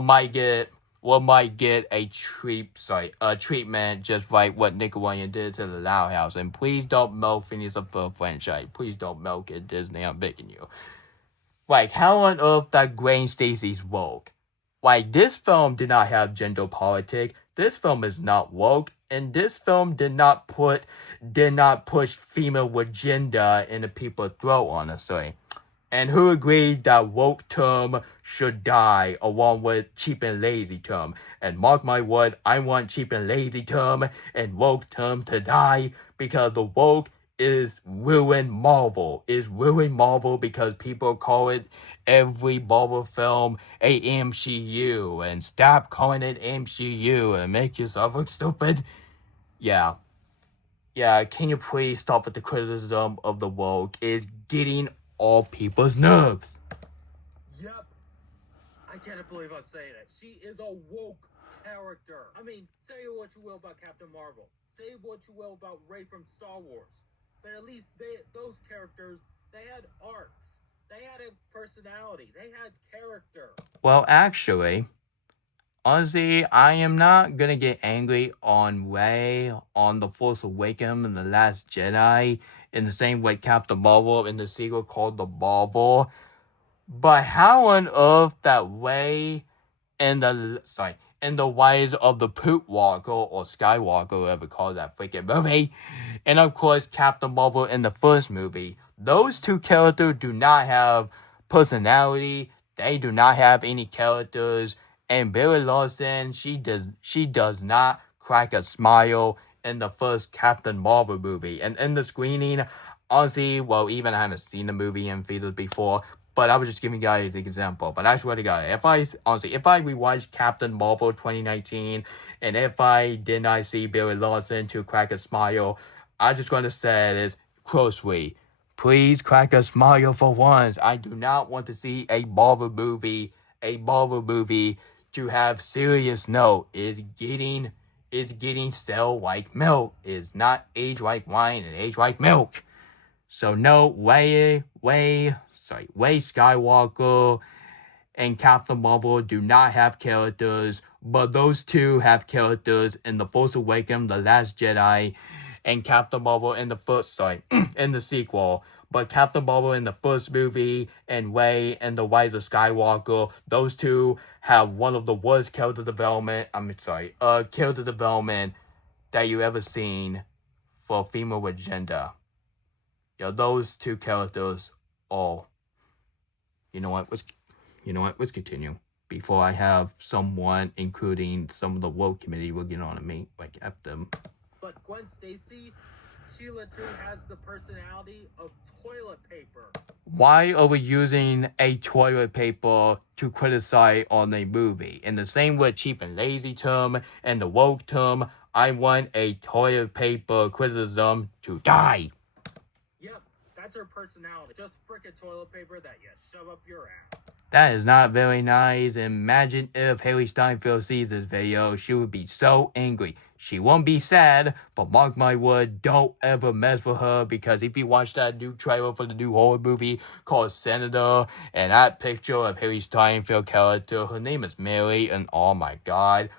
might get a treatment just like what Nickelodeon did to the Loud House. And please don't milk Phineas and Ferb franchise. Please don't milk it, Disney. I'm begging you. Like, how on earth that Gwen Stacy's woke? Like, this film did not have gender politics. This film is not woke, and this film did not push female agenda into people's throat, honestly. And who agreed that woke term should die along with cheap and lazy term? And mark my word, I want cheap and lazy term and woke term to die, because the woke is ruin Marvel. Is ruin Marvel because people call it every Marvel film a MCU, and stop calling it MCU and make yourself look stupid. Yeah, can you please stop with the criticism of the woke? Is getting all people's nerves. Yep. I can't believe I'm saying it. She is a woke character. I mean, say what you will about Captain Marvel. Say what you will about Rey from Star Wars. But at least those characters, they had arcs. They had a personality. They had character. Well, actually, honestly, I am not gonna get angry on Rey on The Force Awakens and The Last Jedi in the same way Captain Marvel in the sequel called The Marvel. But how on earth that Rey in the Rise of the Poot Walker or Skywalker, whatever call that freaking movie, and of course Captain Marvel in the first movie, those two characters do not have personality. They do not have any characters. And Brie Larson, she does not crack a smile in the first Captain Marvel movie. And in the screening, honestly, well, even I haven't seen the movie in theaters before, but I was just giving you guys an example. But I swear to God, if I rewatched Captain Marvel 2019, and if I did not see Brie Larson to crack a smile, I'm just going to say this closely. Please crack a smile for once. I do not want to see a Marvel movie to have serious note. Is getting stale like milk. Is not age like wine and age like milk. So no, Rey Skywalker and Captain Marvel do not have characters, but those two have characters in The Force Awakens, The Last Jedi, and Captain Marvel in in the sequel. But Captain Marvel in the first movie and Rey in The Rise of Skywalker, those two have one of the worst character development that you ever seen for a female agenda. Those two characters, you know what, let's continue. before I have someone, including some of the woke committee, will get on to me. Like, F them. But Gwen Stacy, she literally has the personality of toilet paper. Why are we using a toilet paper to criticize on a movie? In the same with cheap and lazy term and the woke term, I want a toilet paper criticism to die. Yep, that's her personality. Just frickin' toilet paper that you shove up your ass. That is not very nice. Imagine if Haley Steinfeld sees this video, she would be so angry. She won't be sad, but mark my word, don't ever mess with her, because if you watch that new trailer for the new horror movie called Senator, and that picture of Haley Steinfeld character, her name is Mary, and oh my god,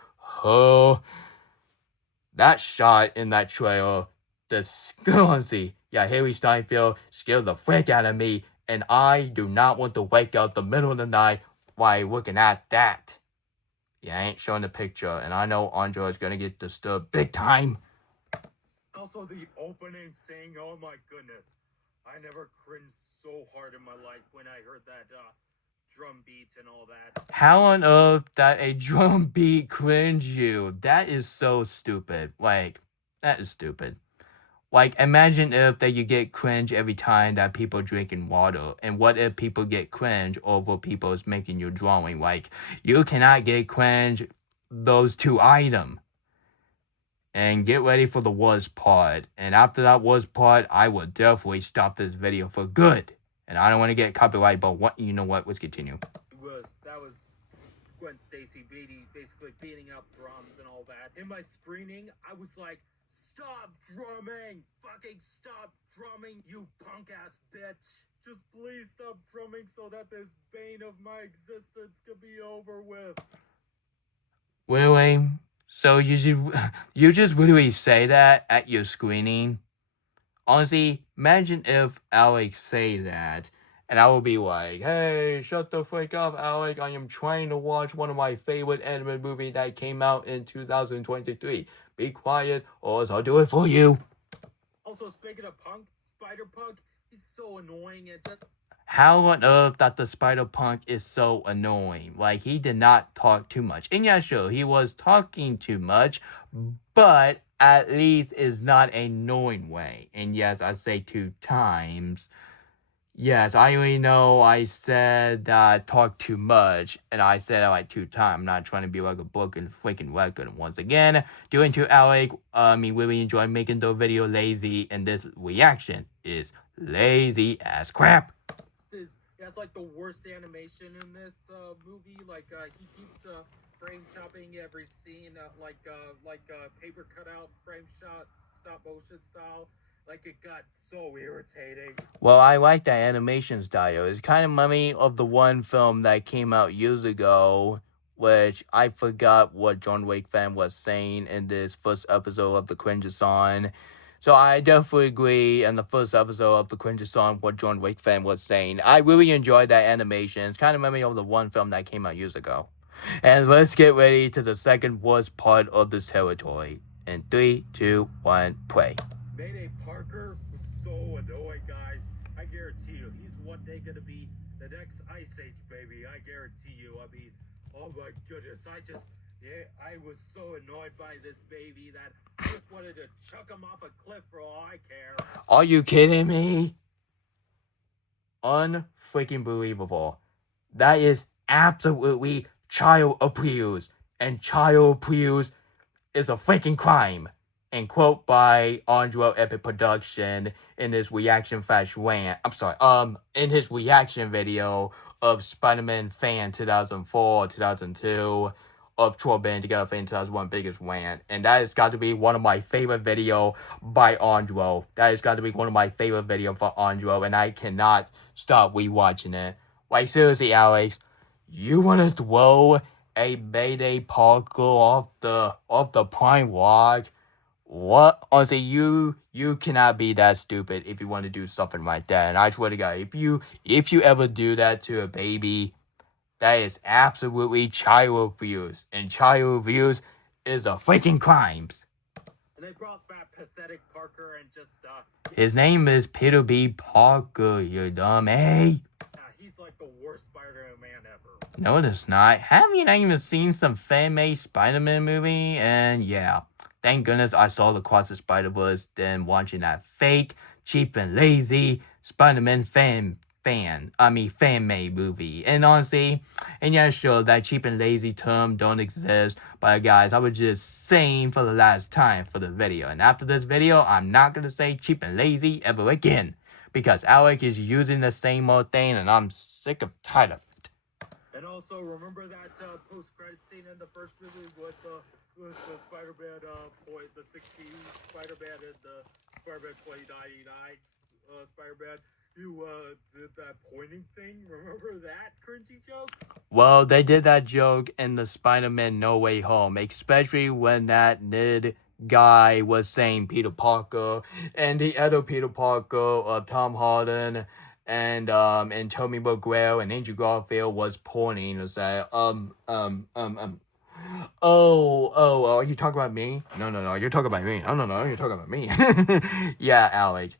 that shot in that trailer, disgusting. Yeah, Haley Steinfeld scared the frick out of me, and I do not want to wake up the middle of the night while looking at that. Yeah, I ain't showing the picture, and I know Andre is gonna get disturbed big time. Also, the opening saying, oh my goodness, I never cringed so hard in my life when I heard that drum beat and all that. How on earth that a drum beat cringe you? That is so stupid. Like, that is stupid. Like, imagine if that you get cringe every time that people drinking water. And what if people get cringe over people's making your drawing? Like, you cannot get cringe those two items. And get ready for the worst part. And after that worst part, I will definitely stop this video for good. And I don't want to get copyright, but what, you know what? Let's continue. That was Gwen Stacy basically beating up drums and all that. In my screening, I was like, stop drumming! Fucking stop drumming, you punk ass bitch! Just please stop drumming so that this bane of my existence could be over with. Really? So you just literally say that at your screening? Honestly, imagine if Alex say that, and I will be like, hey, shut the frick up, Alex. I am trying to watch one of my favorite anime movies that came out in 2023. Be quiet, or else I'll do it for you. Also, speaking of Punk, Spider-Punk, he's so annoying and just... How on earth that the Spider-Punk is so annoying? Like, he did not talk too much. And yeah, sure, he was talking too much, but at least it's not an annoying way. And yes, I say 2 times. Yes, I already know I said that I talked too much, and I said it like 2 times. I'm not trying to be like a broken freaking record. Once again, doing to Alec, really enjoy making the video lazy, and this reaction is lazy as crap. That's like the worst animation in this movie. Like he keeps frame chopping every scene, like paper cutout frame shot, stop motion style. Like, it got so irritating. Well, I like that animation style. It's kind of mummy of the one film that came out years ago, which I forgot what John Wick fan was saying in this first episode of the Cringe-a-thon. So I definitely agree in the first episode of the Cringe-a-thon what John Wick fan was saying. I really enjoyed that animation. It's kind of mummy of the one film that came out years ago. And let's get ready to the second worst part of this territory. In 3, 2, 1, play. Mayday Parker was so annoying, guys. I guarantee you, he's one day gonna be the next Ice Age baby. I guarantee you. I mean, oh my goodness, I was so annoyed by this baby that I just wanted to chuck him off a cliff for all I care. Are you kidding me? Unfreaking believable. That is absolutely child abuse, and child abuse is a freaking crime. And quote by Andrew Epic Production in his reaction Rant. In his reaction video of Spider-Man Fan 2004, 2002, of Troy Band Together Fan 2001 Biggest Rant. And that has got to be one of my favorite video by Andrew. That has got to be one of my favorite video for Andrew, and I cannot stop rewatching it. Like, seriously, Alex, you want to throw a Mayday Parker off the Prime Rock? What? Honestly, you cannot be that stupid if you want to do something like that. And I swear to God, if you ever do that to a baby, that is absolutely child abuse. And child abuse is a freaking crime. And they brought back pathetic Parker and just his name is Peter B. Parker, you dumb, hey? He he's like the worst Spider-Man ever. No, it is not. Haven't you not even seen some fan-made Spider-Man movie? And yeah, thank goodness I saw the Across the Spider-Verse than watching that fake, cheap, and lazy Spider-Man fan-made movie. And honestly, and yeah, sure, that cheap and lazy term don't exist. But guys, I was just saying for the last time for the video. And after this video, I'm not gonna say cheap and lazy ever again. Because Alec is using the same old thing and I'm sick of tired of it. And also, remember that post-credit scene in the first movie with the Spider-Man, the 60s Spider-Man and the Spider-Man 2099 Spider-Man? You did that pointing thing. Remember that cringy joke? Well, they did that joke in the Spider-Man No Way Home, especially when that Ned guy was saying Peter Parker and the other Peter Parker, Tom Holland and Tobey Maguire and Andrew Garfield was pointing and say, oh, are you talking about me? No, you're talking about me. No, you're talking about me. Yeah, Alex.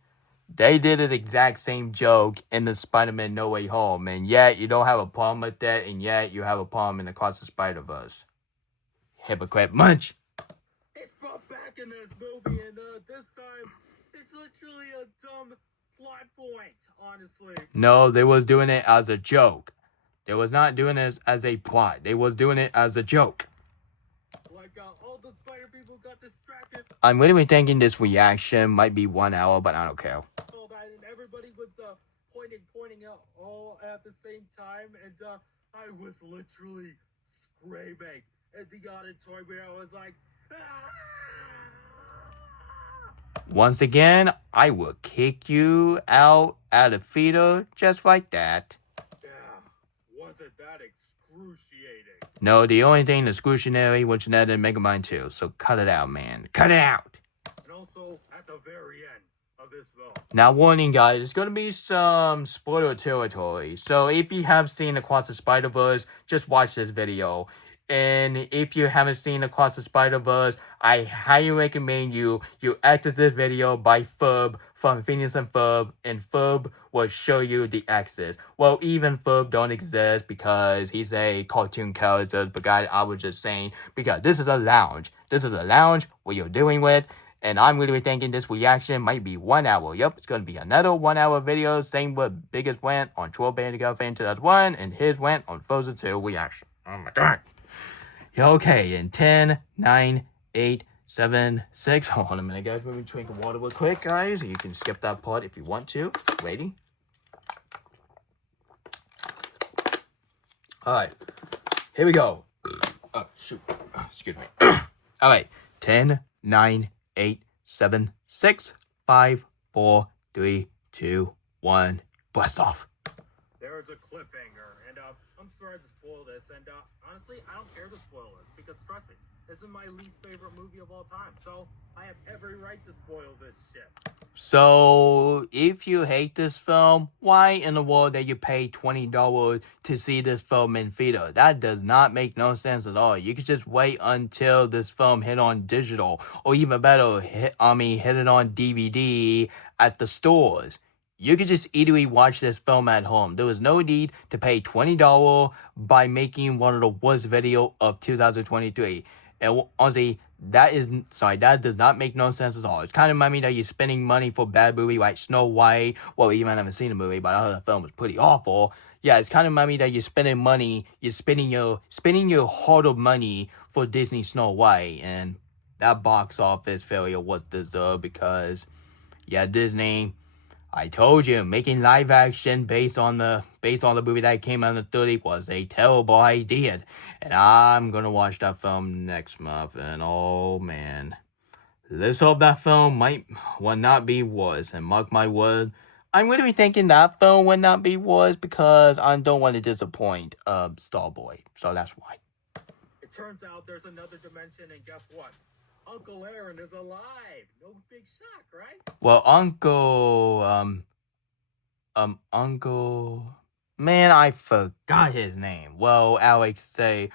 They did an exact same joke in the Spider-Man No Way Home, and yet you don't have a problem with that, and yet you have a problem in Across the Spider-Verse. Hypocrite munch. It's brought back in this movie, and this time, it's literally a dumb plot point, honestly. No, they was doing it as a joke. They was not doing it as a plot. They was doing it as a joke. Like, all the spider people got distracted. I'm literally thinking this reaction might be 1 hour, but I don't care. All that, and everybody was pointing out all at the same time, and I was literally screaming at the auditorium. I was like, ah! Once again, I will kick you out of the theater just like that. Yeah, wasn't that excruciating? No, the only thing excruciating was that in Megamind 2, so cut it out, man. Cut it out! And also, at the very end of this film. Now, warning, guys, it's going to be some spoiler territory. So, if you have seen Across the Spider-Verse, just watch this video. And if you haven't seen Across the Spider-Verse, I highly recommend you exit this video by Ferb from Phineas and Ferb, and Ferb will show you the exits. Well, even Ferb don't exist because he's a cartoon character, but guys, I was just saying, because this is a lounge. This is a lounge what you're doing with. And I'm really thinking this reaction might be 1 hour. Yep, it's going to be another 1 hour video. Same with Biggest went on Troll Band Fan2001 and his went on Frozen 2 reaction. Oh my god. Yeah, okay, in 10, 9, 8, 7, 6. Hold on a minute, guys. Let me drink water real quick, guys. You can skip that part if you want to. Waiting. Alright, here we go. Oh, shoot. Excuse me. Alright, 10, 9, 8, 7, 6, 5, 4, 3, 2, 1. Blast off. There's a cliffhanger, and I'm sorry to spoil this, and honestly, I don't care to spoil this, because trust me, this is my least favorite movie of all time, so I have every right to spoil this shit. So, if you hate this film, why in the world that you pay $20 to see this film in theater? That does not make no sense at all. You could just wait until this film hit on digital, or even better, hit it on DVD at the stores. You could just easily watch this film at home. There was no need to pay $20 by making one of the worst videos of 2023. And honestly, that does not make no sense at all. It's kind of money that you're spending money for bad movie like Snow White. Well, even I haven't seen the movie, but I heard the film was pretty awful. Yeah, it's kind of money that you're spending money. You're spending your hard-earned money for Disney Snow White, and that box office failure was deserved because, yeah, Disney. I told you, making live action based on the movie that came out in the 30s was a terrible idea. And I'm gonna watch that film next month, and oh man. Let's hope that film will not be worse. And mark my word, I'm really thinking that film will not be worse because I don't want to disappoint Starboy. So that's why. It turns out there's another dimension, and guess what? Uncle Aaron is alive. No big shock, right? Well, Uncle... Man, I forgot his name. Well, Alex say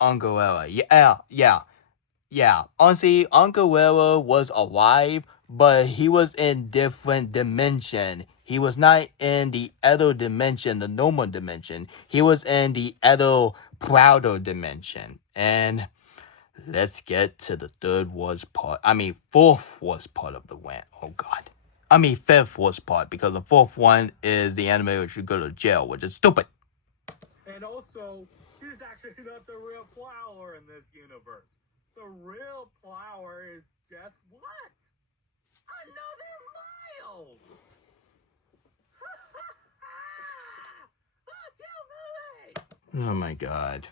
Uncle Aaron. Yeah. Honestly, Uncle Aaron was alive, but he was in different dimension. He was not in the Edo dimension, the normal dimension. He was in the Edo Proudo dimension. And let's get to the fourth worst part of the rant. Oh, God. Fifth worst part, because the fourth one is the animator should go to jail, which is stupid. And also, he's actually not the real Plower in this universe. The real Plower is, guess what? Another Miles! Movie! Oh my God.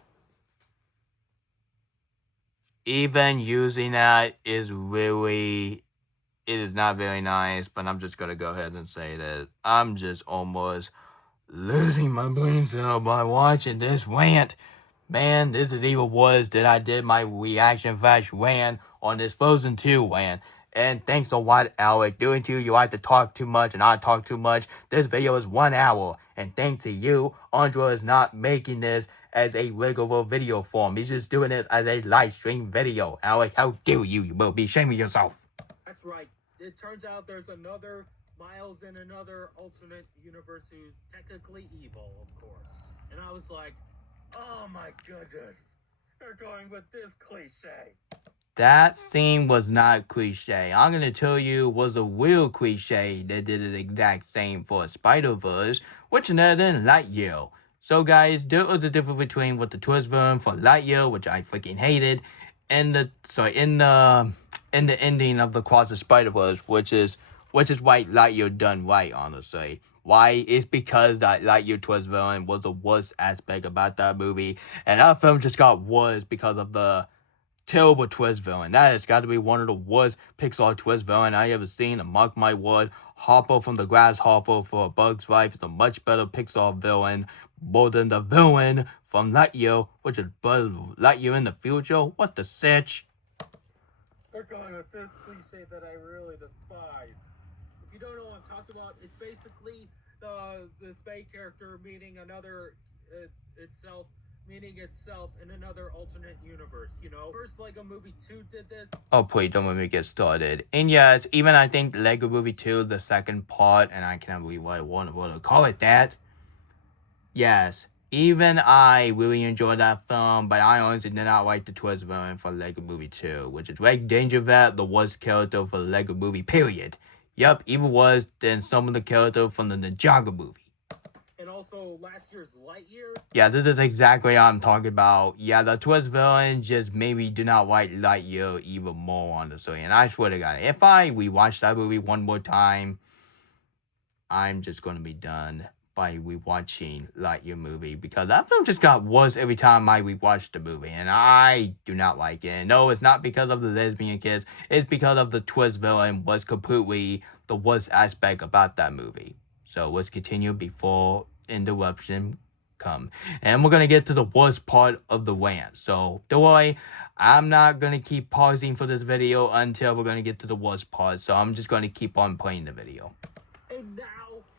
Even using that is really, it is not very nice, but I'm just gonna go ahead and say that I'm just almost losing my brain cell by watching this rant. Man, this is even worse than I did my reaction flash rant on this Frozen 2 rant. And thanks a lot, Alec. Doing to you like to talk too much and I talk too much. This video is 1 hour. And thanks to you, Andra is not making this as a regular video form. He's just doing it as a live stream video. Alec, how dare you? You will be shaming yourself. That's right. It turns out there's another Miles in another alternate universe who's technically evil, of course. And I was like, oh my goodness, they're going with this cliche. That scene was not cliche. I'm gonna tell you was a real cliche that did the exact same for Spider-Verse, which another than Lightyear. So guys, there was a difference between what the twist version for Lightyear, which I freaking hated, and in the ending of the Cross the Spider-Verse, which is why Lightyear done right, honestly. Why? It's because that Lightyear twist villain was the worst aspect about that movie, and that film just got worse because of the terrible twist villain. That has got to be one of the worst Pixar twist villain I ever seen, and mark my word, Hopper from the Grasshopper for A Bug's Life is a much better Pixar villain, more than the villain from Lightyear, which is Buzz Lightyear in the future. What the sitch? They're going with this cliche that I really despise. If you don't know what I'm talking about, it's basically this main character meeting another itself in another alternate universe, you know? First Lego Movie 2 did this. Oh, please don't let me get started. And yes, even I think Lego Movie 2, the second part, and I can't believe what I want to call it that. Yes, even I really enjoyed that film, but I honestly did not like the twist villain for Lego Movie 2, which is Greg Dangervet, the worst character for the Lego Movie, period. Yep, even worse than some of the characters from the Ninjago movie. And also last year's Lightyear. Yeah, this is exactly what I'm talking about. Yeah, the twist villain just made me do not like Lightyear even more, honestly. And I swear to God, if I rewatch that movie one more time, I'm just going to be done by rewatching Lightyear movie, because that film just got worse every time I rewatched the movie, and I do not like it. No, it's not because of the lesbian kids, it's because of the twist villain was completely the worst aspect about that movie. So let's continue before interruption come. And we're going to get to the worst part of the rant. So don't worry, I'm not going to keep pausing for this video until we're going to get to the worst part. So I'm just going to keep on playing the video. And now,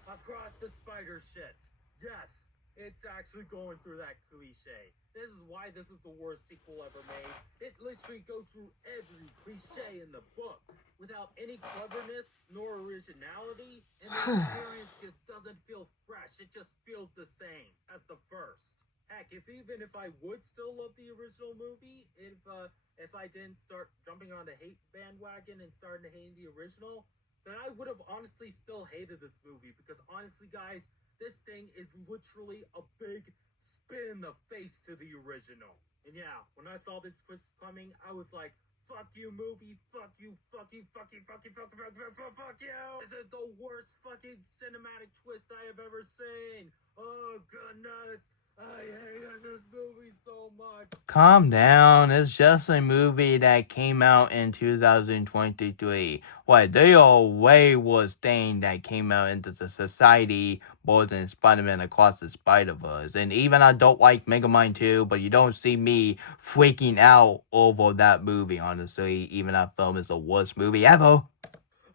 across the spider shit. Yes, it's actually going through that cliche. This is why this is the worst sequel ever made. It literally goes through every cliche in the book without any cleverness nor originality, and the experience just doesn't feel fresh. It just feels the same as the first. Heck, even if I would still love the original movie, if I didn't start jumping on the hate bandwagon and starting to hate the original, then I would have honestly still hated this movie, because honestly, guys, this thing is literally a big spit in the face to the original. And yeah, when I saw this twist coming, I was like, fuck you, movie, fuck you, fuck you, fuck you, fuck you, fuck you, fuck you, fuck you. This is the worst fucking cinematic twist I have ever seen. Oh, goodness. I hated this movie so much. Calm down. It's just a movie that came out in 2023. What, there are way worse things that came out into the society more than Spider-Man Across the Spider-Verse. And even I don't like Megamind 2, but you don't see me freaking out over that movie, honestly. Even that film is the worst movie ever.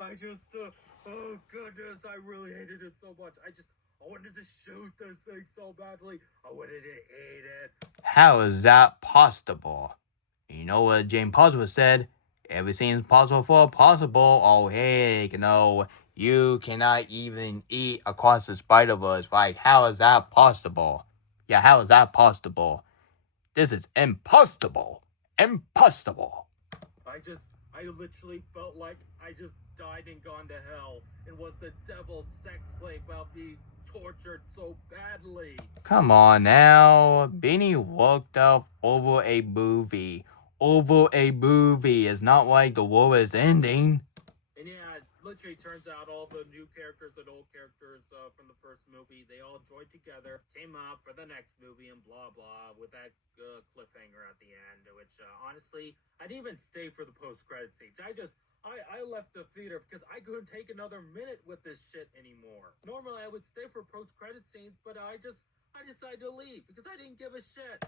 I just, oh goodness, I really hated it so much. I wanted to shoot this thing so badly. I wanted to hate it. How is that possible? You know what James Bosworth said? Everything's possible for possible. Oh, heck no. You cannot even eat Across the Spider-Verse. Like, how is that possible? Yeah, how is that possible? This is impossible. Impossible. I literally felt like I just died and gone to hell and was the devil's sex slave while being tortured so badly. Come on now. Being worked up over a movie. Over a movie. It's not like the war is ending. And yeah, it literally turns out all the new characters and old characters from the first movie, they all joined together, team up for the next movie, and blah blah, with that cliffhanger at the end, which honestly, I didn't even stay for the post-credit scenes. I left the theater because I couldn't take another minute with this shit anymore. Normally I would stay for post-credit scenes, but I decided to leave because I didn't give a shit.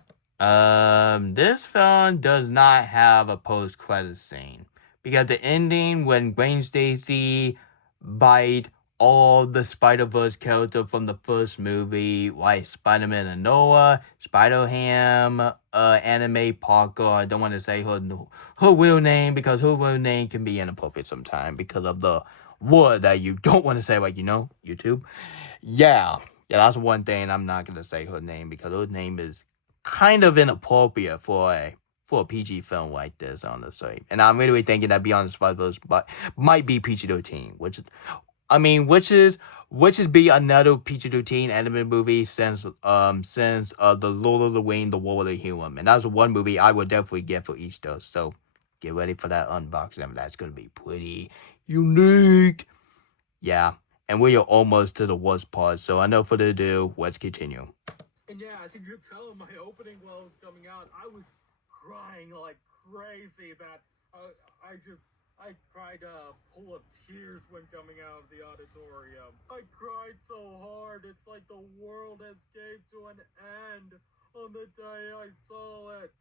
This film does not have a post-credit scene. Because the ending, when Gwen Stacy bite all the Spider-Verse characters from the first movie, like Spider-Man and Noah, Spider-Ham, Anime Parker, I don't want to say her real name, because her real name can be inappropriate sometimes because of the word that you don't want to say, like, YouTube. Yeah, that's one thing I'm not going to say her name, because her name is kind of inappropriate for a PG film like this, honestly. And I'm really thinking that Beyond the Spider-Verse might be PG-13, which is be another PG-13 animated movie since the Lord of the Rings, The War of the Human. And that's one movie I would definitely get for Easter. So get ready for that unboxing. That's gonna be pretty unique. Yeah. And we are almost to the worst part, so I know further ado, let's continue. And yeah, as you could tell in my opening while it was coming out, I was crying like crazy. That I cried full of tears when coming out of the auditorium. I cried so hard, it's like the world has came to an end on the day I saw it.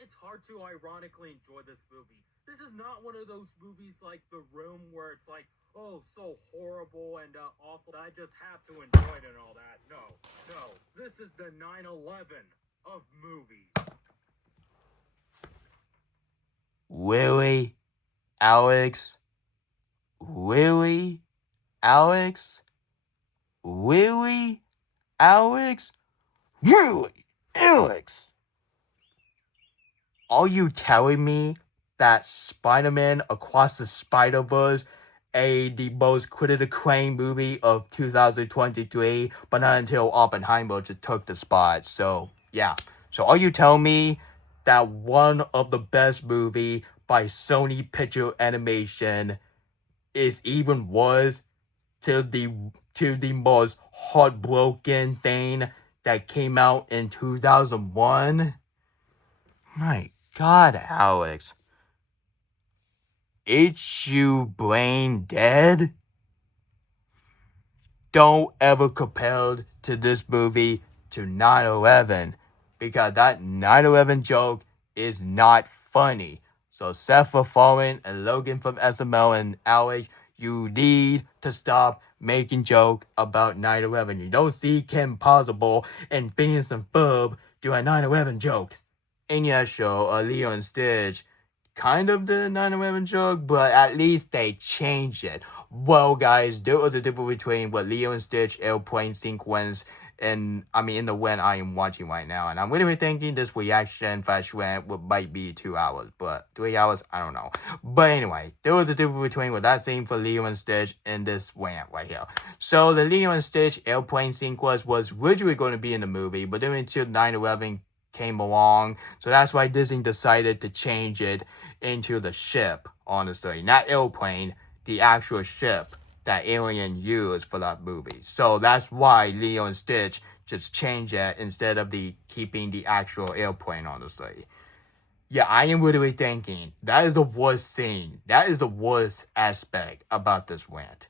It's hard to ironically enjoy this movie. This is not one of those movies like The Room where it's like, oh, so horrible and awful. I just have to enjoy it and all that. No. This is the 9/11 of movies. Really? Alex? Really? Alex? Really? Alex? Really? Alex? Are you telling me that Spider-Man Across the Spider-Verse, the most critically acclaimed movie of 2023, but not until Oppenheimer just took the spot? So, yeah. So are you telling me that one of the best movie by Sony Picture Animation is even worse to the most heartbroken thing that came out in 2001? My God, Alex. Is you brain dead? Don't ever compare to this movie to 9/11, because that 9/11 joke is not funny. So Seth MacFarlane and Logan from SML and Alex, you need to stop making jokes about 9/11. You don't see Kim Possible and Phineas and Ferb doing 9/11 jokes. In your show, Leo and Stitch kind of the 9/11 joke, but at least they changed it. Well, guys, there was a difference between what Leo and Stitch airplane sequence in the one I am watching right now, and I'm really thinking this reaction flash rant might be 2 hours, but 3 hours, I don't know. But anyway, there was a difference between what that scene for Leo and Stitch and this rant right here. So the Leo and Stitch airplane sequence was originally going to be in the movie, but then until 9/11 came along, so that's why Disney decided to change it into the ship, honestly. Not airplane, the actual ship that Alien used for that movie. So that's why Leo and Stitch just changed it instead of keeping the actual airplane, honestly. Yeah, I am literally thinking, that is the worst scene. That is the worst aspect about this rant.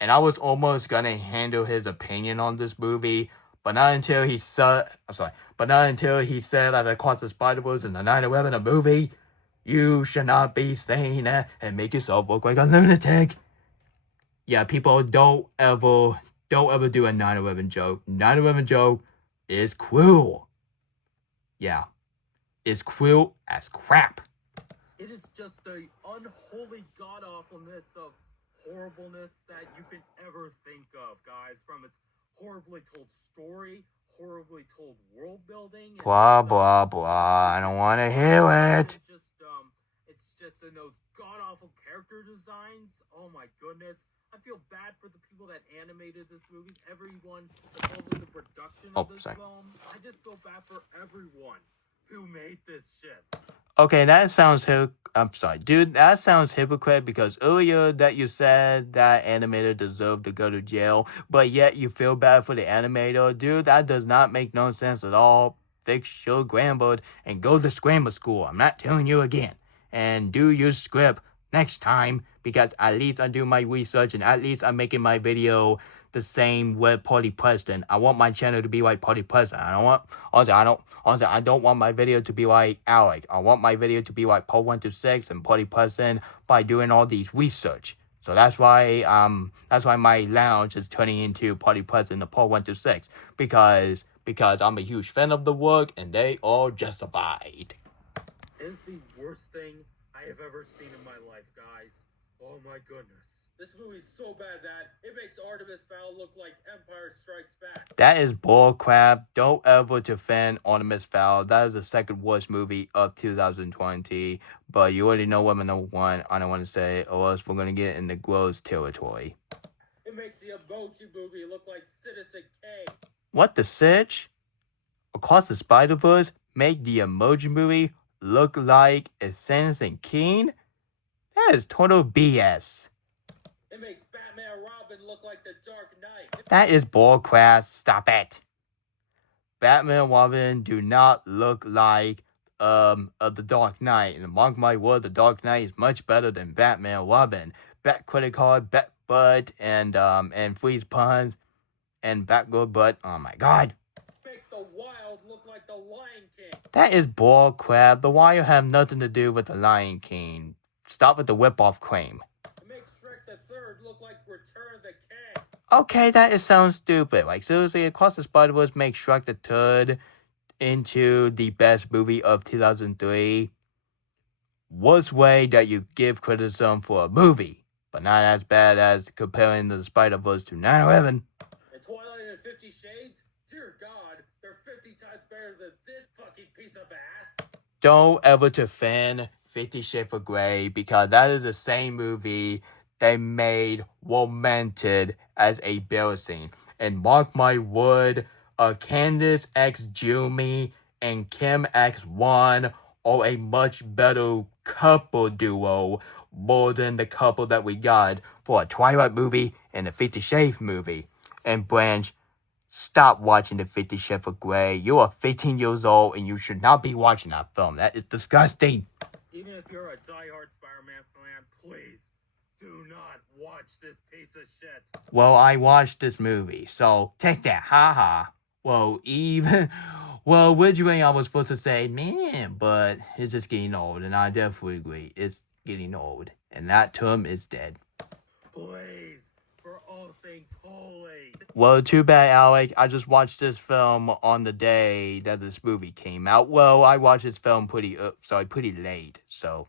And I was almost gonna handle his opinion on this movie, but not until he said that Across the Spider-Verse and the 9/11 a movie. You should not be saying that and make yourself look like a lunatic. Yeah, people don't ever do a 9/11 joke. 9/11 joke is cruel. Yeah, it's cruel as crap. It is just the unholy god-awfulness of horribleness that you can ever think of, guys. From its horribly told story, horribly told world building. Blah, blah, blah. I don't want to hear it. It's just in those god-awful character designs. Oh my goodness. I feel bad for the people that animated this movie. Everyone involved with the production of this film. I just feel bad for everyone who made this shit. Okay, that sounds I'm sorry, dude. That sounds hypocrite because earlier that you said that animator deserved to go to jail, but yet you feel bad for the animator, dude. That does not make no sense at all. Fix your grammar and go to grammar school. I'm not telling you again. And do your script next time because at least I do my research and at least I'm making my video the same with Party President. I want my channel to be like Party President. I don't want my video to be like Alec. I want my video to be like Paul126 and Party President by doing all these research. So that's why my lounge is turning into Party President of Paul126 because I'm a huge fan of the work and they are justified. It is the worst thing I have ever seen in my life, guys. Oh my goodness. This movie's so bad that it makes Artemis Fowl look like Empire Strikes Back. That is bull crap. Don't ever defend Artemis Fowl. That is the second worst movie of 2020. But you already know what my number one. I don't want to say, or else we're going to get in the gross territory. It makes the Emoji Movie look like Citizen Kane. What the sitch? Across the Spider-Verse make the Emoji Movie look like a Citizen Kane? That is total BS. It makes Batman and Robin look like the Dark Knight. That is bullcrap. Stop it. Batman and Robin do not look like the Dark Knight. And mark my word, the Dark Knight is much better than Batman and Robin. Bat Credit Card, Bat Butt, and Freeze Puns, and Batgirl Butt. Oh my god. Makes the Wild look like the Lion King. That is bullcrap. The Wire have nothing to do with the Lion King. Stop with the whip-off claim. It makes Shrek the Third look like Return of the King. Okay, that sounds stupid. Like, seriously, Across the Spider-Verse makes Shrek the Third into the best movie of 2003. Worst way that you give criticism for a movie, but not as bad as comparing the Spider-Verse to 9/11. And Twilight and 50 Shades? Dear God, they're 50 times better than this fucking piece of ass. Don't ever defend 50 Shades of Grey because that is the same movie they made Romantic as a embarrassing. And mark my word, Candace X Jumi and Kim X1 are a much better couple duo more than the couple that we got for a Twilight movie and a 50 Shades movie. And Branch, stop watching the 50 Shades of Grey. You are 15 years old and you should not be watching that film. That is disgusting. Even if you're a diehard Spider-Man fan, please do not watch this piece of shit. Well, I watched this movie, so take that, haha. Well, originally I was supposed to say, man, but it's just getting old, and I definitely agree. It's getting old, and that term is dead. Please, for all things holy. Well, too bad, Alec. I just watched this film on the day that this movie came out. Well, I watched this film pretty late, so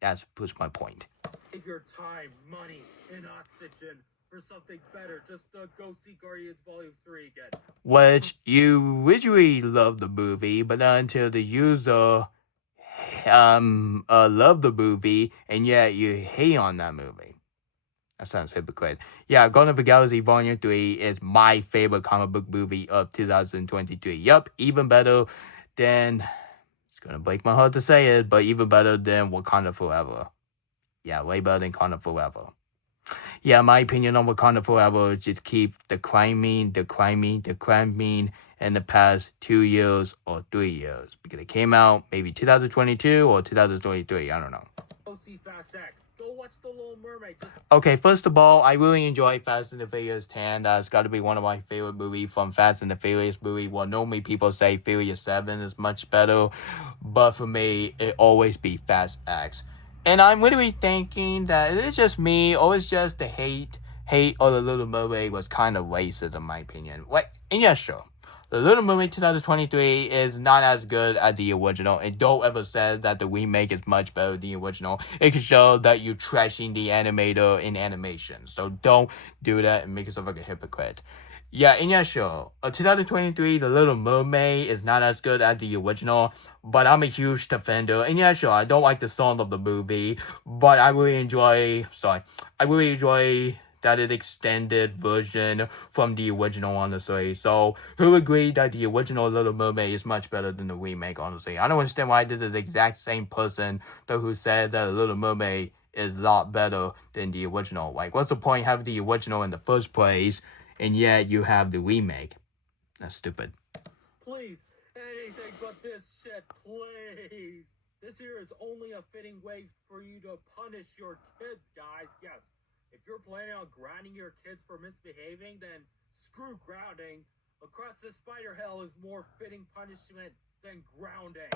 that proves my point. Save your time, money, and oxygen for something better. Just go see Guardians Volume 3 again. Which you originally loved the movie, but not until the user loved the movie, and yet you hate on that movie. That sounds hypocrite. Yeah, Guardians of the Galaxy Volume 3 is my favorite comic book movie of 2023. Yup, even better than, it's gonna break my heart to say it, but even better than Wakanda Forever. Yeah, way better than Wakanda Forever. Yeah, my opinion on Wakanda Forever is just keep the crime in the past 2 years or 3 years. Because it came out maybe 2022 or 2023, I don't know. Go see Fast X. Go watch The Little Mermaid. Okay, first of all, I really enjoy Fast and the Furious 10. That's got to be one of my favorite movies from Fast and the Furious movie. Well, normally people say Furious 7 is much better, but for me, it always be Fast X. And I'm literally thinking that it's just me, or it's just the hate of The Little Mermaid was kind of racist in my opinion. And yeah, sure. The Little Mermaid 2023 is not as good as the original, and don't ever say that the remake is much better than the original. It can show that you're trashing the animator in animation, so don't do that and make yourself like a hypocrite. Yeah, and yeah, sure. 2023, The Little Mermaid is not as good as the original, but I'm a huge defender. And yeah, sure, I don't like the song of the movie, but I really enjoy that is extended version from the original, honestly. So, who agreed that the original Little Mermaid is much better than the remake, honestly? I don't understand why this is the exact same person though who said that the Little Mermaid is a lot better than the original. Like, what's the point having the original in the first place, and yet you have the remake? That's stupid. Please, anything but this shit, please. This here is only a fitting way for you to punish your kids, guys. Yes, if you're planning on grounding your kids for misbehaving, then screw grounding. Across the spider hell is more fitting punishment than grounding.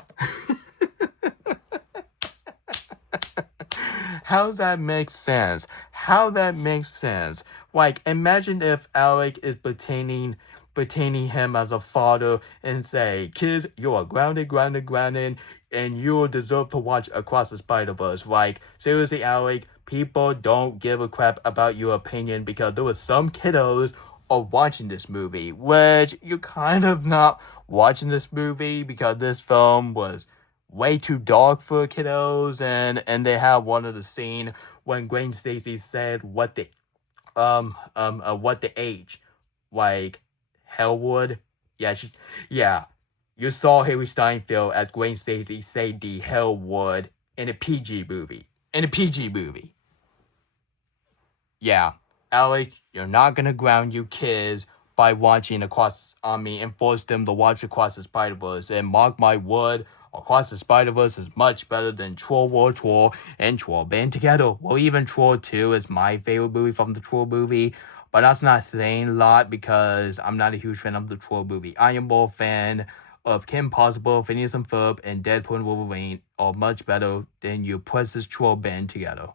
How that makes sense? How that makes sense? Like, imagine if Alec is pretending him as a father and say, kids, you are grounded, and you deserve to watch Across the Spider-Verse. Like, seriously, Alec, people don't give a crap about your opinion because there were some kiddos are watching this movie, which you're kind of not watching this movie because this film was way too dark for kiddos, and they have one of the scene when Gwen Stacy said what the age, like Hellwood. Yeah, you saw Harry Steinfeld as Gwen Stacy say the Hellwood in a PG movie. Yeah, Alec, you're not gonna ground your kids by watching and force them to watch Across the Spider-Verse. And mark my word, Across the Spider-Verse is much better than Troll World Tour and Troll Band Together. Well, even Troll 2 is my favorite movie from the Troll movie, but that's not saying a lot because I'm not a huge fan of the Troll movie. I am more a fan of Kim Possible, Phineas and Ferb, and Deadpool and Wolverine are much better than your precious Troll Band Together.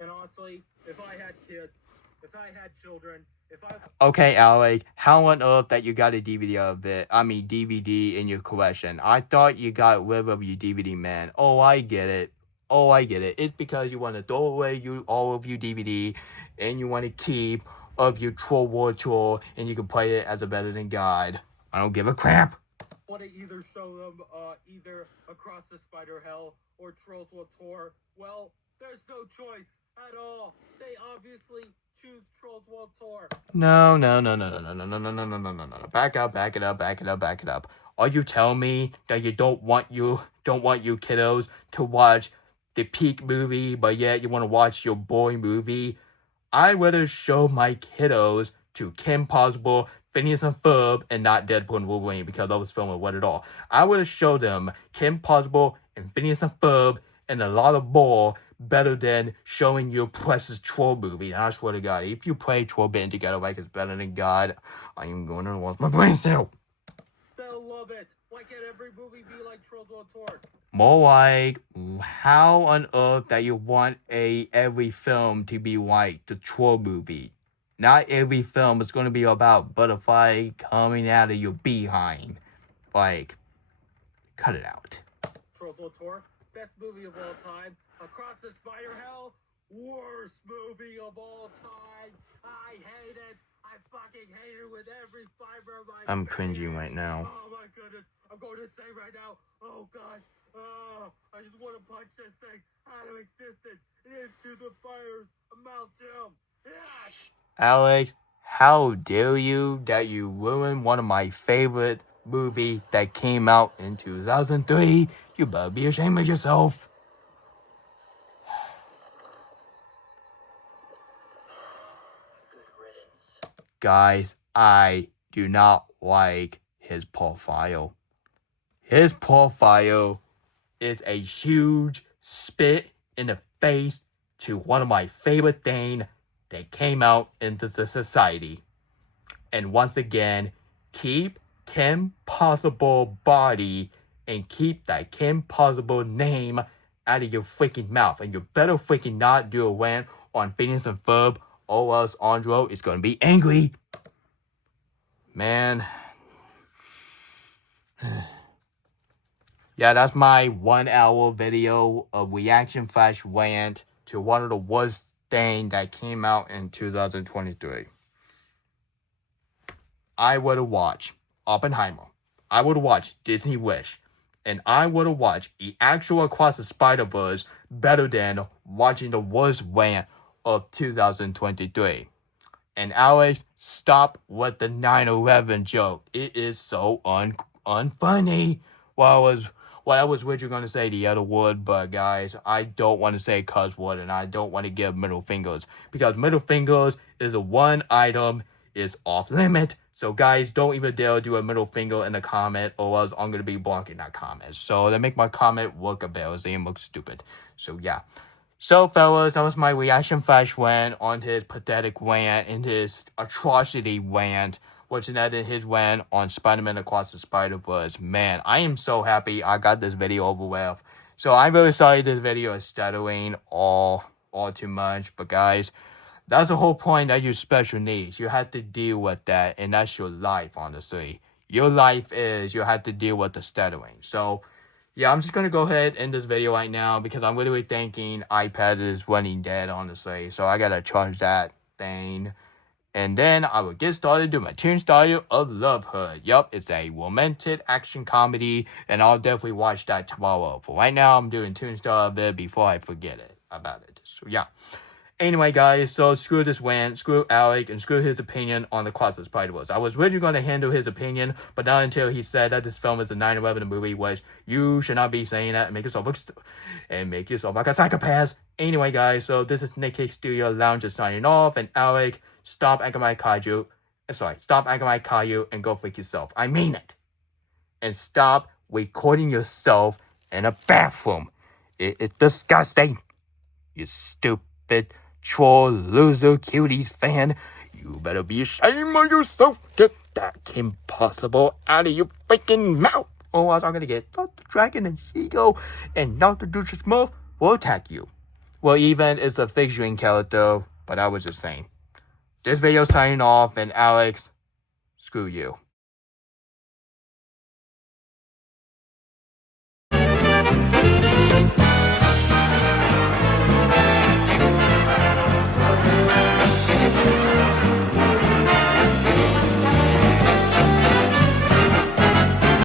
And honestly, if I had kids, if I had children, Okay, Alec, how on earth that you got a DVD in your collection? I thought you got rid of your DVD, man. Oh, I get it. It's because you want to throw away all of your DVD, and you want to keep of your Troll War Tour, and you can play it as a better than guide. I don't give a crap. I want to either show them either Across the Spider Hell or Trolls World Tour. Well, there's no choice at all. They obviously choose Trolls World Tour. No. Back it up. Are you telling me that you don't want your kiddos to watch the peak movie, but yet you want to watch your boy movie? I would have showed my kiddos to Kim Possible, Phineas and Ferb, and not Deadpool and Wolverine because those films were what at all. I would have showed them Kim Possible and Phineas and Ferb and a lot of more better than showing your precious Troll movie. And I swear to God, if you play Troll Band Together like it's better than God, I am going to watch my brain cell. They'll love it. Why can't every movie be like Trolls World Tour? More like, how on earth that you want every film to be like the Troll movie? Not every film is going to be about butterfly coming out of your behind. Like, cut it out. Trolls World Tour, best movie of all time. Across the Spider Hell, worst movie of all time. I hate it. I fucking hate it with every fiber of my I'm face. cringing right now. Oh my goodness. I'm going insane right now. Oh gosh. Oh, I just want to punch this thing out of existence and into the fires of Mount Doom. Yes! Alex, how dare you that you ruined one of my favorite movies that came out in 2003? You better be ashamed of yourself. Good riddance. Guys, I do not like his profile. His profile is a huge spit in the face to one of my favorite things that came out into the society. And once again, keep Kim Possible body and keep that Kim Possible name out of your freaking mouth. And you better freaking not do a rant on Phineas and Ferb, or else Andro is gonna be angry. Man, Yeah, that's my 1 hour video of reaction flash rant to one of the worst things that came out in 2023. I would have watched Oppenheimer. I would have watched Disney Wish. And I would have watched the actual Across the Spider-Verse better than watching the worst rant of 2023. And Alex, stop with the 9/11 joke. It is so unfunny. Well, I was originally going to say the other word, but guys, I don't want to say cuss word, and I don't want to give middle fingers, because middle fingers is the one item is off limit. So guys, don't even dare do a middle finger in the comment, or else I'm going to be blocking that comment. So they make my comment look embarrassing and look stupid. So yeah. So, fellas, that was my reaction flash rant on his pathetic rant and his atrocity rant, which ended his rant on Spider-Man Across the Spider-Verse. Man, I am so happy I got this video over with. So, I'm really sorry this video is stuttering all too much. But, guys, that's the whole point that you're special needs. You have to deal with that, and that's your life, honestly. Your life is you have to deal with the stuttering. So, yeah, I'm just going to go ahead and end this video right now because I'm literally thinking iPad is running dead, honestly. So I got to charge that thing. And then I will get started doing my Toonstyle of Love Hood. Yup, it's a romantic action comedy, and I'll definitely watch that tomorrow. For right now, I'm doing Toonstyle of it before I forget about it. So yeah. Anyway, guys, so screw this rant, screw Alec, and screw his opinion on the Across the Spider-Verse. I was originally going to handle his opinion, but not until he said that this film is a 9/11 movie, which you should not be saying that and make yourself like a psychopath. Anyway, guys, so this is Nick Cake Studio Lounge just signing off, and Alec, stop acting like Kaiju. Stop acting like Caillou and go freak yourself. I mean it. And stop recording yourself in a bathroom. It's disgusting. You stupid troll loser cuties fan. You better be ashamed of yourself. Get that Kim Possible out of your freaking mouth, or else I'm gonna get Dr. Dragon and Seagull and Dr. Deuce's Muff will attack you. Well, even it's a figuring character, but I was just saying. This video signing off, and Alex, screw you.